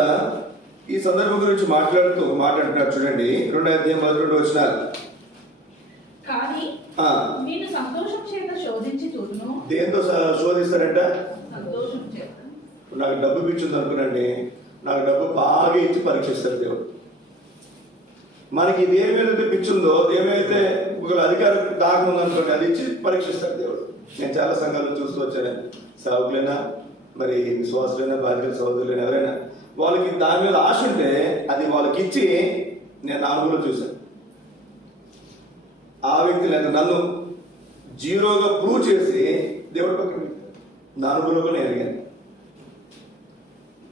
ఈ సందర్భం గురించి మాట్లాడుతున్నారు చూడండి. 2వ అధ్యాయం 1-2 వచనాలు. కానీ నేను సంతోషం చేత శోధించి చూడును. దేంతో శోధిస్తారంట? సంతోషం చేత. నాకు డబ్బు పిచ్చింది అనుకునండి, నాకు డబ్బు బాగా ఇచ్చి పరీక్షిస్తారు దేవుడు. మనకి దేని మీద పిచ్చుందో, దేమైతే ఒకవేళ అధికారం దాకముంది అనుకోండి, అది ఇచ్చి పరీక్షిస్తారు దేవుడు. నేను చాలా సంఘాలు చూస్తూ వచ్చాను. సేవకులైనా మరి విశ్వాసులైనా బాధ్యత సోదరులైనా ఎవరైనా వాళ్ళకి దాని మీద ఆశ ఉంటే అది వాళ్ళకి ఇచ్చి నేను అనుభవం చూశాను. ఆ వ్యక్తి లేదా నన్ను జీరోగా ప్రూవ్ చేసి దేవుడి పక్కన నా అనుభవంలో నేను ఎరిగాను.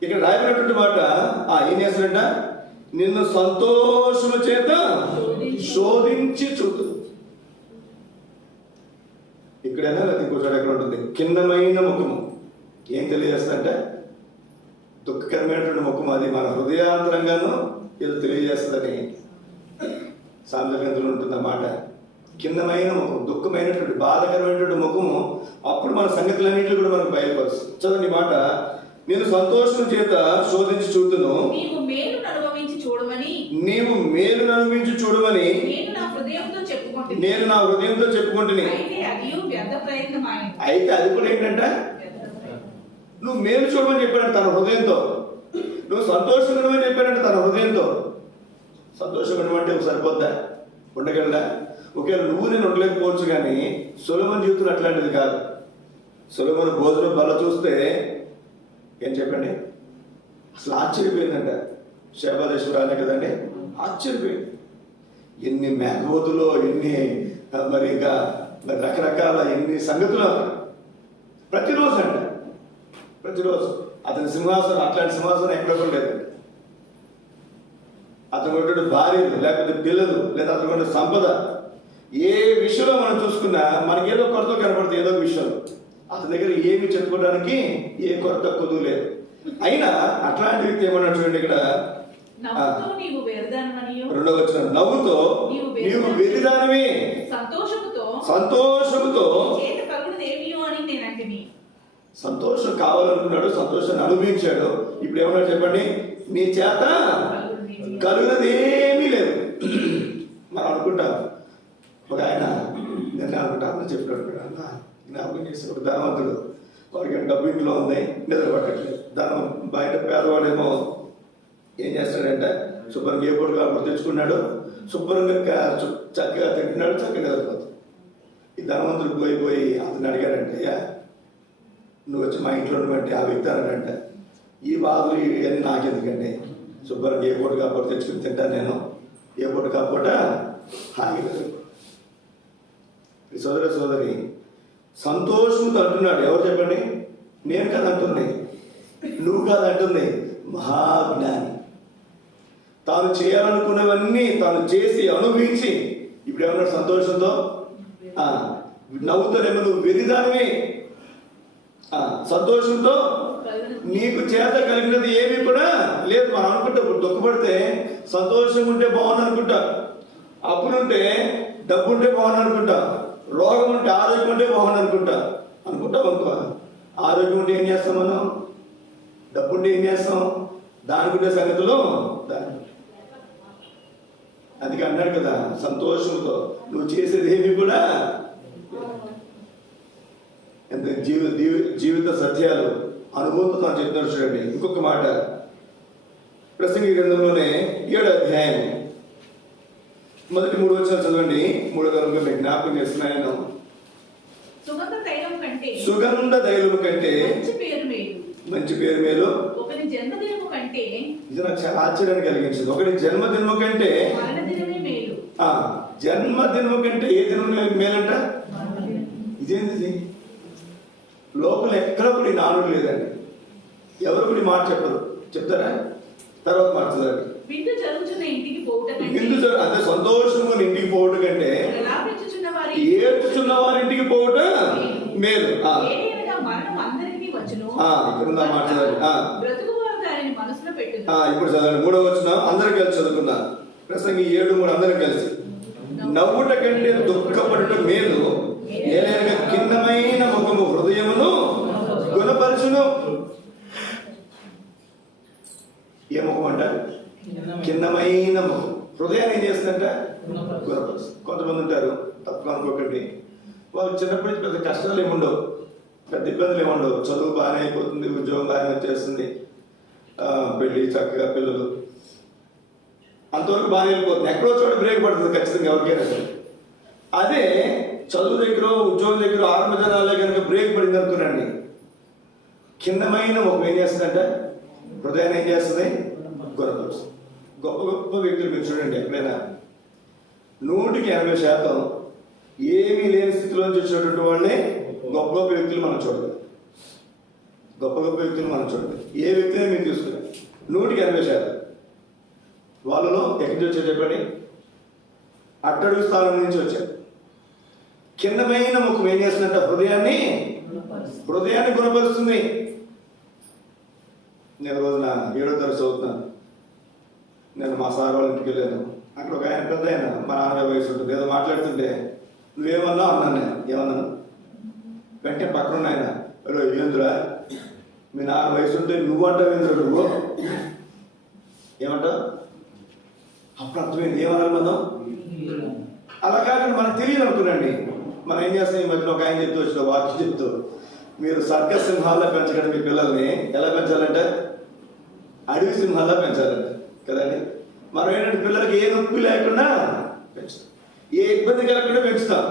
ఇక్కడ రాయబడినటువంటి మాట ఏం చేస్తాడంట? నిన్ను సంతోషము చేత శోధించి చూడు. ఇక్కడైనా లేదా ఇంకో చోట ఎక్కడ ఉంటుంది? ఖిన్నమైన ముఖము. ఏం తెలియజేస్తుందంటే దుఃఖకరమైనటువంటి ముఖము, అది మన హృదయాంతరంగాను ఏదో తెలియజేస్తుందని సామెతల గ్రంథంలో ఉంటుంది అన్నమాట. ఖిన్నమైన ముఖం, దుఃఖమైనటువంటి బాధకరమైనటువంటి ముఖము, అప్పుడు మన సంగతులన్నింటినీ కూడా మనకు బయలుపరుస్తుంది. చదవండి మాట. నేను సంతోషం చేత శోధించి చూడును, నీవు మేలును అనుభవించి చూడమని నేను నా హృదయంతో చెప్పుకుంటుని. అయితే అది కూడా ఏంటంటే నువ్వు మేలు చూడమని చెప్పాడంట తన హృదయంతో, నువ్వు సంతోషంగా ఉండమని చెప్పాడంట తన హృదయంతో. సంతోషంగా ఉండమంటే సరిపోద్దా? ఉండగలడా? ఒకవేళ నువ్వు నేను ఉండలేకపోవచ్చు, కానీ సొలొమోను జీవితం అట్లాంటిది కాదు. సొలొమోను భోజనం బల్ల చూస్తే ఏం చెప్పండి, అసలు ఆశ్చర్యపోయిందంట. శేబాదేశ్వరాలే కదండి, ఆశ్చర్యపోయింది. ఎన్ని మేఘవతులో, ఎన్ని మరి ఇంకా రకరకాల ఎన్ని సంగతులు ప్రతిరోజు అంట. ప్రతిరోజు అతని సింహాసనం, అట్లాంటి సింహాసనం ఎక్కడ కూడా లేదు. అతను కొట్టే భార్యలు, లేకపోతే పిల్లలు, లేదా అతను కొట్టే సంపద, ఏ విషయంలో మనం చూసుకున్నా మనకి ఏదో కొరత కనపడుతుంది. ఏదో విషయంలో అతని దగ్గర ఏమి చెప్పుకోవడానికి ఏ కొరత కొదువు లేదు. అయినా అట్లాంటి వ్యక్తి ఏమన్నా చూడండి, ఇక్కడ నవ్వుతో నీవు వెర్రిదానివనియు, రెండవ వచనం, నవ్వుతో నీవు వెర్రిదానివి, సంతోషముతో చేత కలుగునదేమియో అని నేను అంటిని. సంతోషం కావాలనుకున్నాడు, సంతోషాన్ని అనుభవించాడు. ఇప్పుడు ఏమన్నా చెప్పండి, నీ చేత కలుగునదేమీ లేదు. మనం అనుకుంటాం, ఒక ఆయన నేను అనుకుంటా అన్న చెప్పినట్టు అన్న జ్ఞాపకం చేసి, ఒక ధనవంతుడు, వాడికి డబ్బు ఇంట్లో ఉంది, నిద్ర పట్టట్లేదు. ధనం బయట పేదవాడేమో ఏం చేస్తాడంటే శుభ్రంగా ఏ పొడి కాకుండా తెచ్చుకున్నాడు, శుభ్రంగా చక్కగా తింటున్నాడు, చక్కగా నిద్రపోతాడు. ఈ ధనవంతుడు పోయి అతను అడిగాడంటే, అయ్యా నువ్వు వచ్చి మా ఇంట్లో ఉన్నటువంటి ఆ వ్యక్తి అన్నాడంటే, ఈ బాధలు ఇవన్నీ నాకెందుకండి, శుభ్రంగా ఏ పూట కాకపోతే తెచ్చుకుని తింటాను నేను, ఏ పూట కాకపోతే హాయిగా. ఈ సోదరి సంతోషంతో అంటున్నాడు. ఎవరు చెప్పండి? నేను కాదు అంటుంది, నువ్వు కాదు అంటుంది, మహాజ్ఞాని. తాను చేయాలనుకున్నవన్నీ తాను చేసి అనుభవించి ఇప్పుడు ఏమన్నాడు? సంతోషంతో నవ్వుతానేమో నువ్వు వెరిదానివి, సంతోషంతో నీకు చేత కలిగినది ఏమీ కూడా లేదు. మనం అనుకుంటా, ఇప్పుడు దుఃఖపడితే సంతోషం ఉంటే బాగుంది అనుకుంటా, అప్పులుంటే డబ్బు ఉంటే బాగుంది అనుకుంటా, రోగం ఉంటే ఆరోగ్యం ఉంటే బాగుంది అనుకుంటాం అనుకో. ఆరోగ్యం ఉంటే ఏం చేస్తాం మనం? డబ్బు ఉంటే ఏం చేస్తాం? దానికుంటే సంగతులు అందుకే అన్నాడు కదా, సంతోషంతో నువ్వు చేసేది ఏమి కూడా. ఎంత జీవిత సత్యాలు అనుభవంతో తాను చెప్తున్నాడు. చూడండి ఇంకొక మాట, ప్రసంగి గ్రంథంలోనే 7వ అధ్యాయం మొదటి 3 వచనాలు చదవండి. 3వ తరగతిలో మీకు జ్ఞాపకం చేస్తున్నాను. సుగంధ తైలము కంటే మంచి పేరు మేలు, ఒకరి జన్మదినము కంటే, ఇది నాకు చాలా ఆశ్చర్యాన్ని కలిగించింది. ఒకటి జన్మదినము కంటే మరణదినమే మేలు. జన్మదినము కంటే ఏ దినం మేలంట? ఇదేంటిది? లోపల ఎక్కడ కూడా ఈ నానుడు లేదండి. ఎవరు కూడా మాట చెప్పరు. చెప్తారా? తర్వాత మాట్లాడారు. అదే సంతోషంగా ఇంటికి పోవటం కంటే ఏడ్చుచున్న వారి ఇంటికి పోవట మేలు. ఇక్కడ మాట్లాడారు. ఇప్పుడు చదవండి 3వ వచనం, అందరూ కలిసి చదువుకున్నా. ప్రసంగి 7:3 అందరూ కలిసి. నవ్వుట కంటే దుఃఖపడుట మేలు, ఏలైనగా కిన్నమైన ముఖము హృదయమును గుణపరచును. ఏ ముఖం అంట? కిన్నమైన ముఖం. హృదయాన్ని ఏం చేస్తుందంట? గుణపరుస్తుంది. కొంతమంది ఉంటారు, తప్పుగా అనుకోకండి, వాళ్ళు చిన్నప్పటి నుంచి పెద్ద కష్టాలు ఏముండవు, పెద్ద ఇబ్బందులు ఏముండవు, చదువు బాగానే అయిపోతుంది, ఉద్యోగం బాగానే వచ్చేస్తుంది, పెళ్ళి చక్కగా పిల్లలు, అంతవరకు బాగానే వెళ్ళిపోతుంది. ఎక్కడో చోట బ్రేక్ పడుతుంది ఖచ్చితంగా ఎవరికైనా. అదే చదువు దగ్గర, ఉద్యోగం దగ్గర, ఆరంభ జనాల్లో కనుక బ్రేక్ పడింది అనుకున్నాండి, కిందమైన ఒక ఏం చేస్తుందంటే హృదయాన్ని ఏం చేస్తుంది? గుణపరుస్తుంది. గొప్ప గొప్ప వ్యక్తులు మీరు చూడండి, ఎక్కడైనా 100% ఏమీ లేని స్థితిలోంచి వచ్చినటువంటి వాళ్ళే గొప్ప గొప్ప వ్యక్తులు మనం చూడదు. గొప్ప గొప్ప వ్యక్తులు మనం చూడదు. ఏ వ్యక్తిని మీరు చూసుకున్నారు 100% వాళ్ళలో ఎక్కడి నుంచి వచ్చారు చెప్పండి? అట్టడుగు స్థానం నుంచి వచ్చారు. కిందమైన ముఖం ఏం చేస్తుందంటే హృదయాన్ని గుణపరుస్తుంది. నేను రోజున 7వ తరగతి చదువుతున్నాను. నేను మా సార్ వాళ్ళ ఇంటికి వెళ్ళాను. అక్కడ ఒక ఆయన పెద్ద ఆయన, మా నాన్న వయసు ఉంటుంది, ఏదో మాట్లాడుతుంటే నువ్వేమన్నా అన్నాను. నేను ఏమన్నాను? వెంటనే పక్కన ఆయన, ఏంద్రా మీ నాన్న వయసు ఉంటే నువ్వు అంటావు ఏంద్రా నువ్వు ఏమంటావు? అప్పుడు అర్థమైంది ఏమన్నారు మనం. అలా కాకుండా మనకు తెలియదు అనుకున్నాండి. మనం ఏం చేస్తాం, ఈ మధ్యలో ఒక ఆయన చెప్తూ వచ్చిన వాక్యం చెప్తూ, మీరు సర్కస్ సింహాల్లో పెంచకండి మీ పిల్లల్ని. ఎలా పెంచాలంటే అడవి సింహాల్లో పెంచాలంటే కదండి. మనం ఏంటంటే పిల్లలకి ఏ నొప్పి లేకుండా పెంచుతాం, ఏ ఇబ్బంది కలగకుండా పెంచుతాం.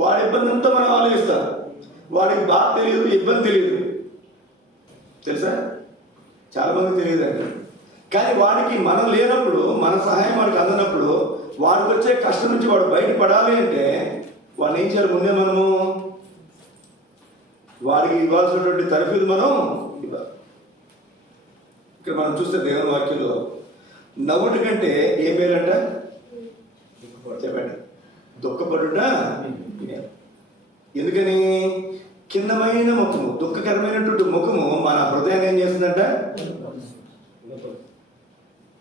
వాడి ఇబ్బంది అంతా మనం ఆలోచిస్తాం. వాడికి బాధ తెలియదు, ఇబ్బంది తెలియదు, తెలుసా? చాలా మందికి తెలియదండి. కానీ వాడికి మనం లేనప్పుడు, మన సహాయం వాడికి అందనప్పుడు, వాడికి వచ్చే కష్టం నుంచి వాడు బయటపడాలి అంటే వాడిని ఏం చేయాలి? ముందే మనము వాడికి ఇవ్వాల్సినటువంటి తరఫీదు మనం ఇవ్వాలి. ఇక్కడ మనం చూస్తే దేవుని వాక్యంలో నవ్వుటి కంటే ఏ మేలంట చెప్పండి? దుఃఖపడుట. ఎందుకని? కిందమైన ముఖము, దుఃఖకరమైనటువంటి ముఖము మన హృదయాన్ని ఏం చేస్తుందంట?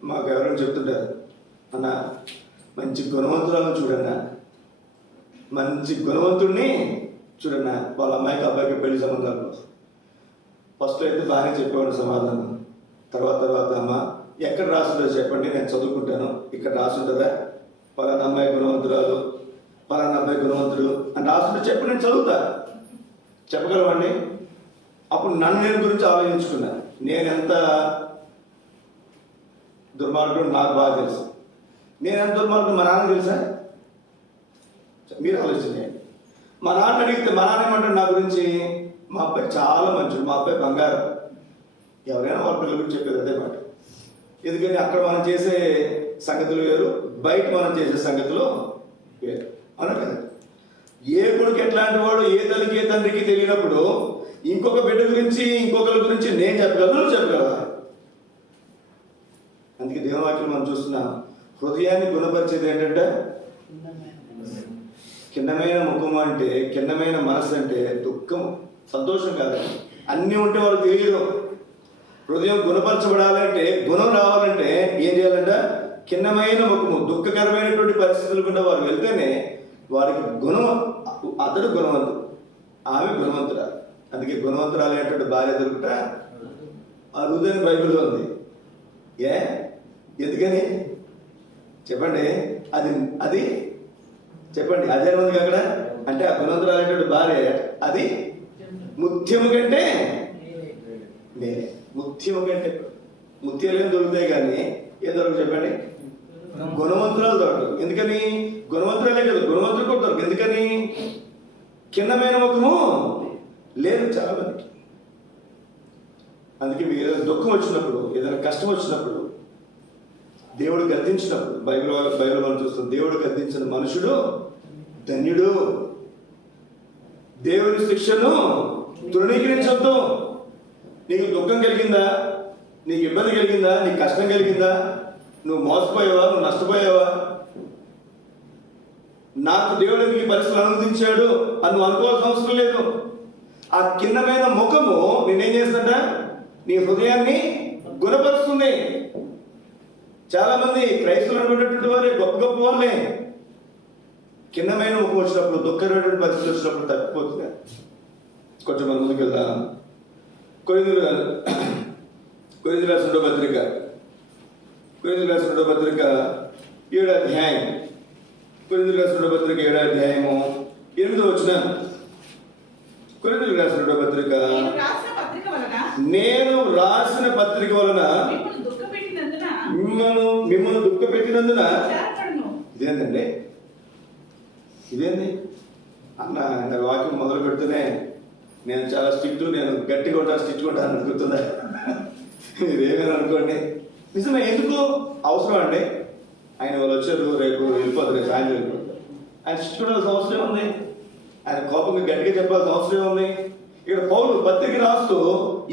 మాకు ఎవరైనా చెప్తుంటారు, అన్న మంచి గుణవంతురాలను చూడన్నా, మంచి గుణవంతుడిని చూడన్నా వాళ్ళ అమ్మాయికి అబ్బాయికి పెళ్లి సంబంధాలు. ఫస్ట్ అయితే బాగానే చెప్పేవాడు సమాధానం. తర్వాత అమ్మ ఎక్కడ రాస్తుందో చెప్పండి, నేను చదువుకుంటాను. ఇక్కడ రాస్తుంటుందా పలానా అమ్మాయి గుణవంతురాలు, పలానా అబ్బాయి గుణవంతుడు అని రాస్తుంటే చెప్పి నేను చదువుతా. చెప్పగలవండి? అప్పుడు నేను గురించి ఆలోచించుకున్నా. నేను ఎంత దుర్మార్గుడు నాకు బాగా తెలుసు. నేను ఎంత దుర్మార్గుడు మా నాన్న తెలుసా? మీరు ఆలోచించండి. మా నాన్న అడిగితే మా నాన్న ఏమంటాడు నా గురించి? మా అబ్బాయి చాలా మంచిది, మా అబ్బాయి బంగారం. ఎవరైనా వాళ్ళ పిల్లల గురించి చెప్పేది అదే మాట. ఎందుకంటే అక్కడ మనం చేసే సంగతులు వేరు, బయట మనం చేసే సంగతులు వేరు. అవునా కదా? ఏ కొడుకు ఎట్లాంటి వాడు ఏ తల్లికి ఏ తండ్రికి తెలియనప్పుడు ఇంకొక బిడ్డ గురించి ఇంకొకరి గురించి నేను చెప్పగలను, నువ్వు చెప్పగలవా? అందుకే దేవుని మనం చూస్తున్నాం, హృదయాన్ని గుణపరిచేది ఏంటంటే కిన్నమైన ముఖము అంటే, కిన్నమైన మనసు అంటే దుఃఖం, సంతోషం కాదండి. అన్నీ ఉంటే వాళ్ళకి తెలియదు. హృదయం గుణపరచబడాలంటే, గుణం రావాలంటే ఏం చేయాలంట? కిన్నమైన ముఖము, దుఃఖకరమైనటువంటి పరిస్థితులు కూడా వారు వెళ్తేనే వారికి గుణం. అతడు గుణవంతుడు, ఆమె గుణవంతురాలు. అందుకే గుణవంతురాలు అనేటువంటి భార్య దొరుకుట అరుదని బైబిల్లో ఉంది. ఎందుకని చెప్పండి? అది చెప్పండి, అదే ఉంది అక్కడ. అంటే ఆ గుణవంతురాలు అనేటువంటి భార్య అది ముత్యము కంటే నేనే. ముత్యము కంటే ముత్యాలు ఏం దొరుకుతాయి కానీ ఏం దొరకదు చెప్పండి? గుణవంతురాలు దొరకదు. ఎందుకని? గుణవంతురాలే కదా, గుణవంతులు కూడా దొరకదు. ఎందుకని? కిన్నమైన ముఖము లేదు చాలా మందికి. అందుకే మీరు ఏదైనా దుఃఖం వచ్చినప్పుడు, ఏదైనా కష్టం వచ్చినప్పుడు, దేవుడు గద్దించినప్పుడు, బైబిల్ మనం చూస్తాం, దేవుడు గద్దించిన మనుషుడు ధన్యుడు. దేవుని శిక్షను తృణీకరించొద్దు. నీకు దుఃఖం కలిగిందా, నీకు ఇబ్బంది కలిగిందా, నీకు కష్టం కలిగిందా, నువ్వు మోసపోయావా, నువ్వు నష్టపోయావా, నాకు దేవుడు ఈ పరిస్థితులు అనుమతించాడు అని నువ్వు అనుకోవాల్సిన అవసరం లేదు. ఆ కిన్నమైన ముఖము నేనేం చేస్తుంట? నీ హృదయాన్ని గుణపరుస్తుంది. చాలా మంది క్రైస్తవులు అనుకున్నటువంటి వారే గొప్ప గొప్ప వాళ్ళే కిన్నమైన ముఖం వచ్చినప్పుడు, దుఃఖమైనటువంటి పరిస్థితులు వచ్చినప్పుడు తప్పిపోతుంది. కొంచెం మన ముందుకు వెళ్దాం. కొరింథీయులకు రాసిన పత్రిక 7వ అధ్యాయం, కొరింథీయులకు రాసిన పత్రిక 7వ అధ్యాయము 8వ వచనం. కొరింథీయులకు రాసిన పత్రిక, నేను రాసిన పత్రిక వలన మిమ్మల్ని దుఃఖ పెట్టినందున. ఇదేంది అన్న వాక్యం మొదలు పెడుతూనే నేను చాలా స్ట్రిక్ట్, నేను గట్టిగా ఉంటాను, స్ట్రిక్ట్ ఉంటాను అనుకుంటుందా? మీరేమైనా అనుకోండి. నిజమే, ఎందుకు అవసరం అండి? ఆయన వాళ్ళు వచ్చారు, రేపు వెళ్ళిపోతారు, రేపు సాయంత్రం వెళ్ళిపోతారు. ఆయన స్ట్రిక్ట్ ఉండాల్సిన అవసరం ఉంది, ఆయన కోపంగా గట్టిగా చెప్పాల్సిన అవసరం ఉంది. ఇక్కడ పౌలు పత్రిక రాస్తూ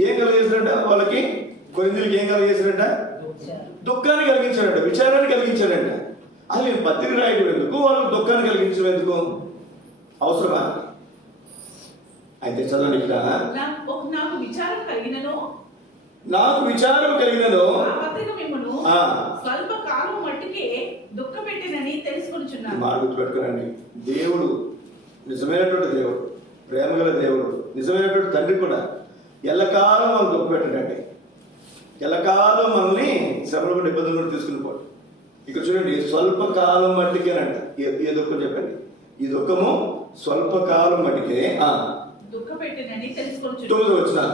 ఏం కలిగేశారంట? వాళ్ళకి కొరింథీయులకు ఏం కలిగేశారంట? దుఃఖాన్ని కలిగించారంట, విచారాన్ని కలిగించారంట. అసలు నేను పత్రిక రాయడం ఎందుకు, వాళ్ళకి దుఃఖాన్ని కలిగించడం ఎందుకు? అవసరమా? అయితే చదవండి. ఇక్కడ నాకు విచారం కలిగినను స్వల్ప కాలం మట్టుకే దుఃఖపెట్టినని తెలుసుకొనుచున్నాను. మాట గుర్తుపెట్టుకోనండి. దేవుడు నిజమైనటువంటి దేవుడు, ప్రేమగల దేవుడు, నిజమైనటువంటి తండ్రి కూడా ఎల్లకాలం మనం దుఃఖపెట్టడండి. ఎల్లకాలం మనల్ని శ్రమలు కూడా ఇబ్బందులు కూడా తీసుకుని పోవడం. ఇక్కడ చూడండి, స్వల్ప కాలం మట్టికేనంట. ఏ దుఃఖం చెప్పండి? ఈ దుఃఖము స్వల్పకాలం మట్టికే దుఃఖపెట్టినని తెలుసుకొనుచున్నాను. 9వ వచనం,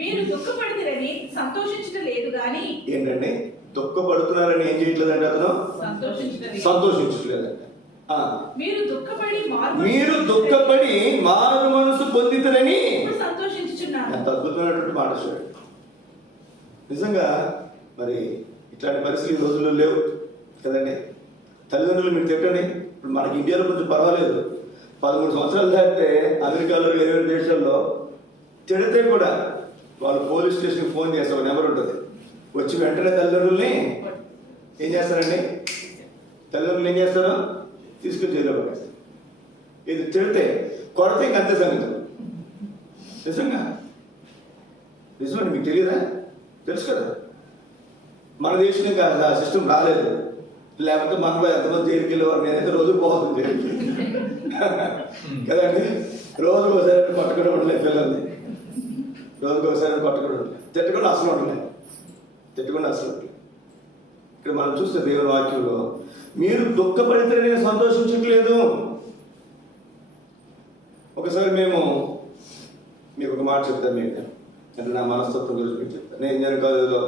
మీరు దుఃఖపడితిరని సంతోషించడం లేదు గాని. ఏంటండి? దుఃఖపడుతున్నారని ఏం చేయట్లేదంటే అతను సంతోషించట్లేదంట. మీరు దుఃఖపడి మారు మనసు పొందితరని సంతోషించుచున్నారు. ఎంత అద్భుతమైనటువంటి మాట చూడండి. నిజంగా మరి ఇట్లాంటి పరిస్థితులు ఈ రోజుల్లో లేవు కదండి. తల్లిదండ్రులు మీరు తిట్టండి. ఇప్పుడు మనకి ఇండియాలో కొంచెం పర్వాలేదు. 13 సంవత్సరాలు దాటితే అమెరికాలో వేరే వేరే దేశాల్లో తిడితే కూడా వాళ్ళు పోలీస్ స్టేషన్కి ఫోన్ చేస్తే ఒక నెంబర్ ఉంటుంది, వచ్చి వెంటనే తల్లిదండ్రుల్ని ఏం చేస్తారండి? తల్లిదండ్రులు ఏం చేస్తారు? తీసుకుని జైల్లో పడేస్తారు. ఇది తిడితే కొడితే ఇంక అంతే సంగతి. నిజంగా నిజమండి, మీకు తెలియదా? తెలుసు కదా. మన దేశం ఇంకా ఆ సిస్టమ్ రాలేదు. లేకపోతే మనలో ఎంతమంది జైలుకి వెళ్ళేవారు, నేనైతే రోజు పోతుంది జైలుకి కదండి. రోజుకు ఒకసారి కొట్టకుండా ఉండలేదు పిల్లల్ని, రోజుకు ఒకసారి కొట్టకుండా ఉండలేదు, తిట్టకుండా అసలు ఉండలేదు, తిట్టకుండా అసలు ఉండలేదు. ఇక్కడ మనం చూస్తే దేవుని వాక్యంలో మీరు దుఃఖపడితే నేను సంతోషించట్లేదు. ఒకసారి మీకు ఒక మాట చెప్తాను. మీకు అంటే నా మనస్తత్వం గురించి మీకు చెప్తాను. నేను ఇంజనీరింగ్ కాలేజీలో,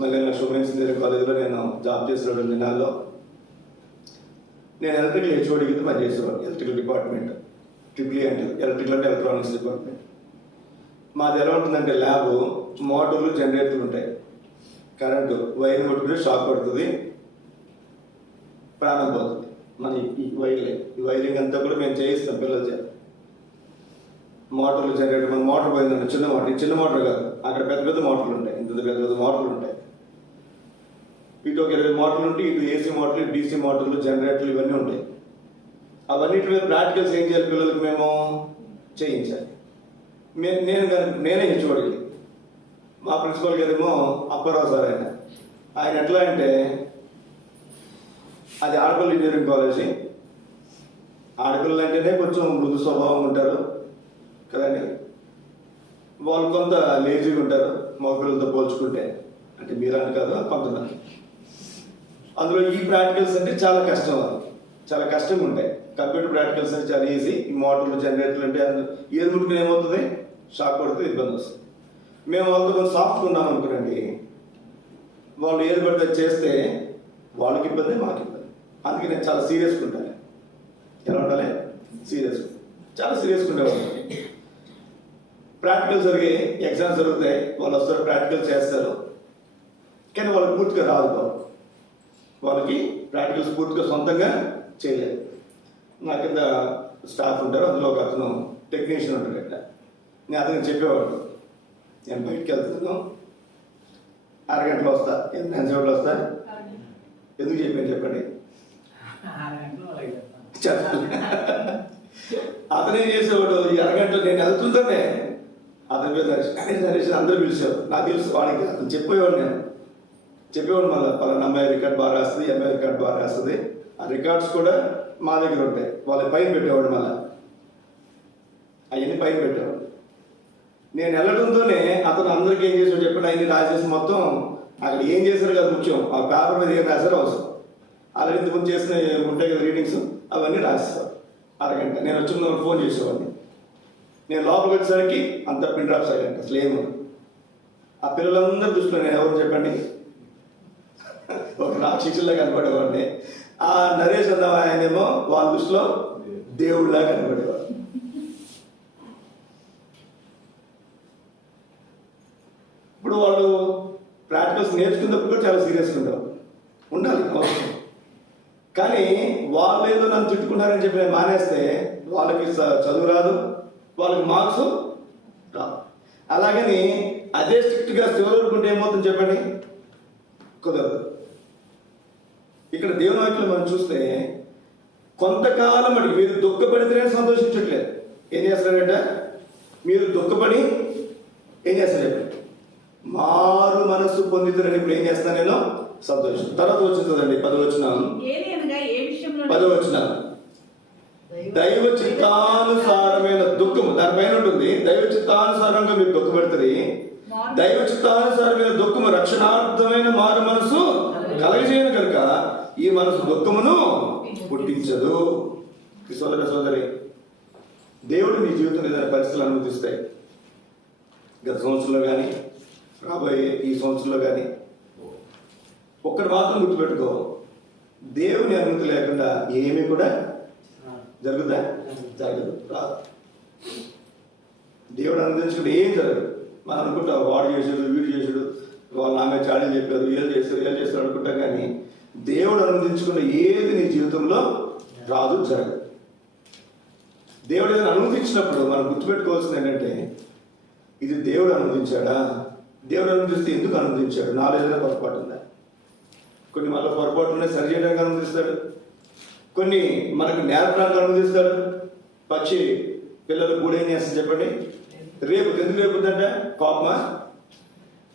మళ్ళీ ఉమెన్స్ ఇంజనీరింగ్ కాలేజీలో నేను జాబ్ చేసిన దినాల్లో నేను ఎలక్ట్రికల్ హెచ్ఓడి కింద పనిచేసేవాడు. ఎలక్ట్రికల్ డిపార్ట్మెంట్, ట్రిపుల్ అంటే ఎలక్ట్రికల్ అంటే ఎలక్ట్రానిక్స్ డిపార్ట్మెంట్. మాది ఎలా ఉంటుందంటే ల్యాబ్, మోటార్లు, జనరేటర్లు ఉంటాయి. కరెంటు వైర్ కొట్టుకుంటే షాక్ పడుతుంది, ప్రాణం పోతుంది. మన ఈ వైరింగ్ అంతా కూడా మేము చేయిస్తాం పిల్లల చేత. మోటార్లు, జనరేటర్, మన మోటార్ పోయిందంటే చిన్న మోటార్ కాదు, అక్కడ పెద్ద పెద్ద మోటార్లు ఉంటాయి, ఇంత పెద్ద పెద్ద మోటార్లు ఉంటాయి. ఇటు ఒక 20 మోటార్లు ఉంటాయి, ఇటు ఏసీ మోటార్లు, డీసీ మోటార్లు, జనరేటర్లు ఇవన్నీ ఉంటాయి. అవన్నిటి మీద ప్రాక్టికల్స్ ఏం చేయాలి పిల్లలకు మేము చేయించాలి. నేనే హెచ్ఓడికి. మా ప్రిన్సిపల్ గారేమో అప్పారావు సార్. ఆయన ఎట్లా అంటే అది ఆడపిల్ల ఇంజనీరింగ్ కాలేజీ. ఆడపిల్లలు అంటేనే కొంచెం మృదు స్వభావం ఉంటారు కదండి, వాళ్ళు కొంత లేజీగా ఉంటారు మగపిల్లలతో పోల్చుకుంటే. అంటే మీరని కాదు, కొంతమంది. అందులో ఈ ప్రాక్టికల్స్ అంటే చాలా కష్టం, చాలా కష్టంగా ఉంటాయి. కంప్యూటర్ ప్రాక్టికల్స్ అంటే చాలా ఈజీ. ఈ మోటార్లు, జనరేటర్లు అంటే ఏది ముట్టుకుని ఏమవుతుంది, షాక్ పడితే ఇబ్బంది వస్తుంది. మేము వాళ్ళతో కొంచెం సాఫ్ట్గా ఉన్నాం అనుకోండి, వాళ్ళు ఏది పడితే చేస్తే వాళ్ళకి ఇబ్బంది, మాకు ఇబ్బంది. అందుకే నేను చాలా సీరియస్గా ఉంటాను. ఎలా ఉండాలి, సీరియస్గా, చాలా సీరియస్గా ఉండేవాళ్ళు. ప్రాక్టికల్ జరిగే ఎగ్జామ్స్ జరుగుతాయి, వాళ్ళు వస్తారు, ప్రాక్టికల్ చేస్తారు, కానీ వాళ్ళకి పూర్తిగా రాదు. వాళ్ళకి ప్రాక్టికల్స్ పూర్తిగా సొంతంగా చేయలేదు. నా కింద స్టాఫ్ ఉంటారు, అందులో ఒక అతను టెక్నీషియన్ ఉంటాడు. అట్లా నేను అతనికి చెప్పేవాడు, నేను బయటికి వెళ్తున్నాను, అరగంటలో వస్తా. ఎంతసేపట్లో వస్తా, ఎందుకు చెప్పాను చెప్పండి. అతనేం చేసేవాడు, ఈ అరగంటలో నేను వెళ్తుంటానే అతని మీద నరేష్ అందరూ పిలిచేవారు. నాకు తెలుసు వాడికి, అతను చెప్పేవాడు. నేను చెప్పేవాడు మళ్ళీ పలానా అమ్మాయి రికార్డ్ బాగా రాస్తుంది, అమ్మాయి రికార్డ్ బాగా రాస్తుంది. ఆ రికార్డ్స్ కూడా మా దగ్గర ఉంటాయి. వాళ్ళ పైన పెట్టేవాడు, మళ్ళీ అవన్నీ పైన పెట్టేవాడు. నేను వెళ్ళడంతోనే అతను అందరికీ ఏం చేసాడు చెప్పండి, అవన్నీ రాసేసి మొత్తం అక్కడ ఏం చేశారు కదా ముఖ్యం, ఆ పేపర్ మీద ఏం రాశారో అవసరం. అలాగే ఇంతకుముందు చేసిన ఉంటాయి కదా రీడింగ్స్, అవన్నీ రాసేవాడు. అరగంట నేను వచ్చి ముందు ఫోన్ చేసేవాడిని. నేను లోపలికి వచ్చేసరికి అంత పిన్ డ్రాప్ సైలెంట్, అసలు ఏమో. ఆ పిల్లలందరూ దృష్టిలో నేను ఎవరు చెప్పండి, ఒక రాక్షసుల్లా కనపడేవాడిని. ఆ నరేష్ అన్న ఆయనేమో వాళ్ళ దృష్టిలో దేవుళ్ళలా కనపడేవాడు. ఇప్పుడు వాళ్ళు ప్రాక్టికల్స్ నేర్చుకున్నప్పుడు కూడా చాలా సీరియస్గా ఉండేవాళ్ళు, ఉండాలి అవసరం. కానీ వాళ్ళు ఏదో నన్ను తిట్టుకుంటారని చెప్పి నేను మానేస్తే వాళ్ళకి చదువు రాదు, వాళ్ళకి మార్క్స్ రాదు. అలాగని అదే స్ట్రిక్ట్గా శివరుకుంటే ఏమవుతుంది చెప్పండి, కుదరదు. ఇక్కడ దేవుని వాక్యంలో మనం చూస్తే కొంతకాలం అడిగి మీరు దుఃఖపడితేనే సంతోషించట్లేదు. ఏం చేస్తారంటే మీరు దుఃఖపడి ఏం చేస్తారు చెప్పండి, మారు మనస్సు పొందితారని. ఇప్పుడు ఏం చేస్తాను నేను, సంతోషం. తర్వాత వచ్చిందండి 10వ వచనం. దైవ చిత్తానుసారమైన దుఃఖము, దానిపైన ఉంటుంది. దైవ చిత్తానుసారంగా మీరు దుఃఖపడుతుంది. దైవ చిత్తానుసారమైన దుఃఖము రక్షణార్థమైన మారు మనసు కలగజేయను కనుక ఈ మనసు దుఃఖమును పుట్టించదు. సోదరి, దేవుడు నీ జీవితంలో ఏదైనా పరిస్థితులు అనుమతిస్తాయి. గత సంవత్సరంలో కానీ రాబోయే ఈ సంవత్సరంలో కానీ ఒక్కటి మాత్రం గుర్తుపెట్టుకో, దేవుని అనుమతి లేకుండా ఏమీ కూడా జరుగుదా, జరగదు, రాదు. దేవుడు అనుమతించుకుంటే ఏం జరగదు. మనం అనుకుంటాం వాడు చేసాడు, వీడు చేసాడు, వాళ్ళు ఆమె చాడీలు చెప్పారు, ఏం చేస్తారు అనుకుంటాం. కానీ దేవుడు అనుమతించుకున్న ఏది నీ జీవితంలో రాదు, జరగదు. దేవుడు ఏదైనా అనుమతించినప్పుడు మనం గుర్తుపెట్టుకోవాల్సింది ఏంటంటే, ఇది దేవుడు అనుమతించాడా, దేవుడు అనుమతిస్తే ఎందుకు అనుమతించాడు, నాలో ఏదైనా పొరపాటు ఉందా. కొన్ని మనలో పొరపాటునే సరి చేయడానికి అనుమతిస్తాడు, కొన్ని మనకు నేర్పడానికి అనుమతిస్తాడు. పక్షి పిల్లలు కూడా ఏం చేస్తుంది చెప్పండి, రేపు ఎందుకు రేపుద్దంటే కోపమా,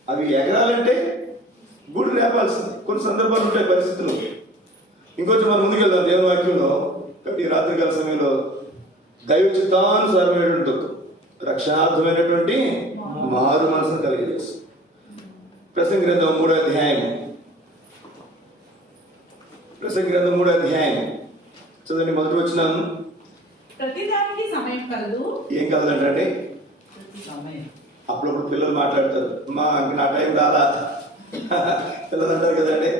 అవి ఎగరాలంటే గుడి రేపాల్సింది. కొన్ని సందర్భాలు ఉంటాయి, పరిస్థితులు. ఇంకొంచెం మనం ముందుకెళ్దాం దేవుని వాక్యంలో. కాబట్టి ఈ రాత్రికాల సమయంలో దైవ చిత్తానుసారమైనటువంటి దుఃఖం రక్షణార్థమైనటువంటి మారు మనసును కలిగజేస్తుంది. ప్రసంగి గ్రంథం 3వ అధ్యాయం, ప్రసంగి గ్రంథం 3వ అధ్యాయం చదండి. మొదటి వచ్చినాను. ప్రతిదానికి సమయం కలదు. ఏం కలదంటే అప్పుడప్పుడు పిల్లలు మాట్లాడతారు, నా టైం రాలా పిల్లలు అంటారు కదండి.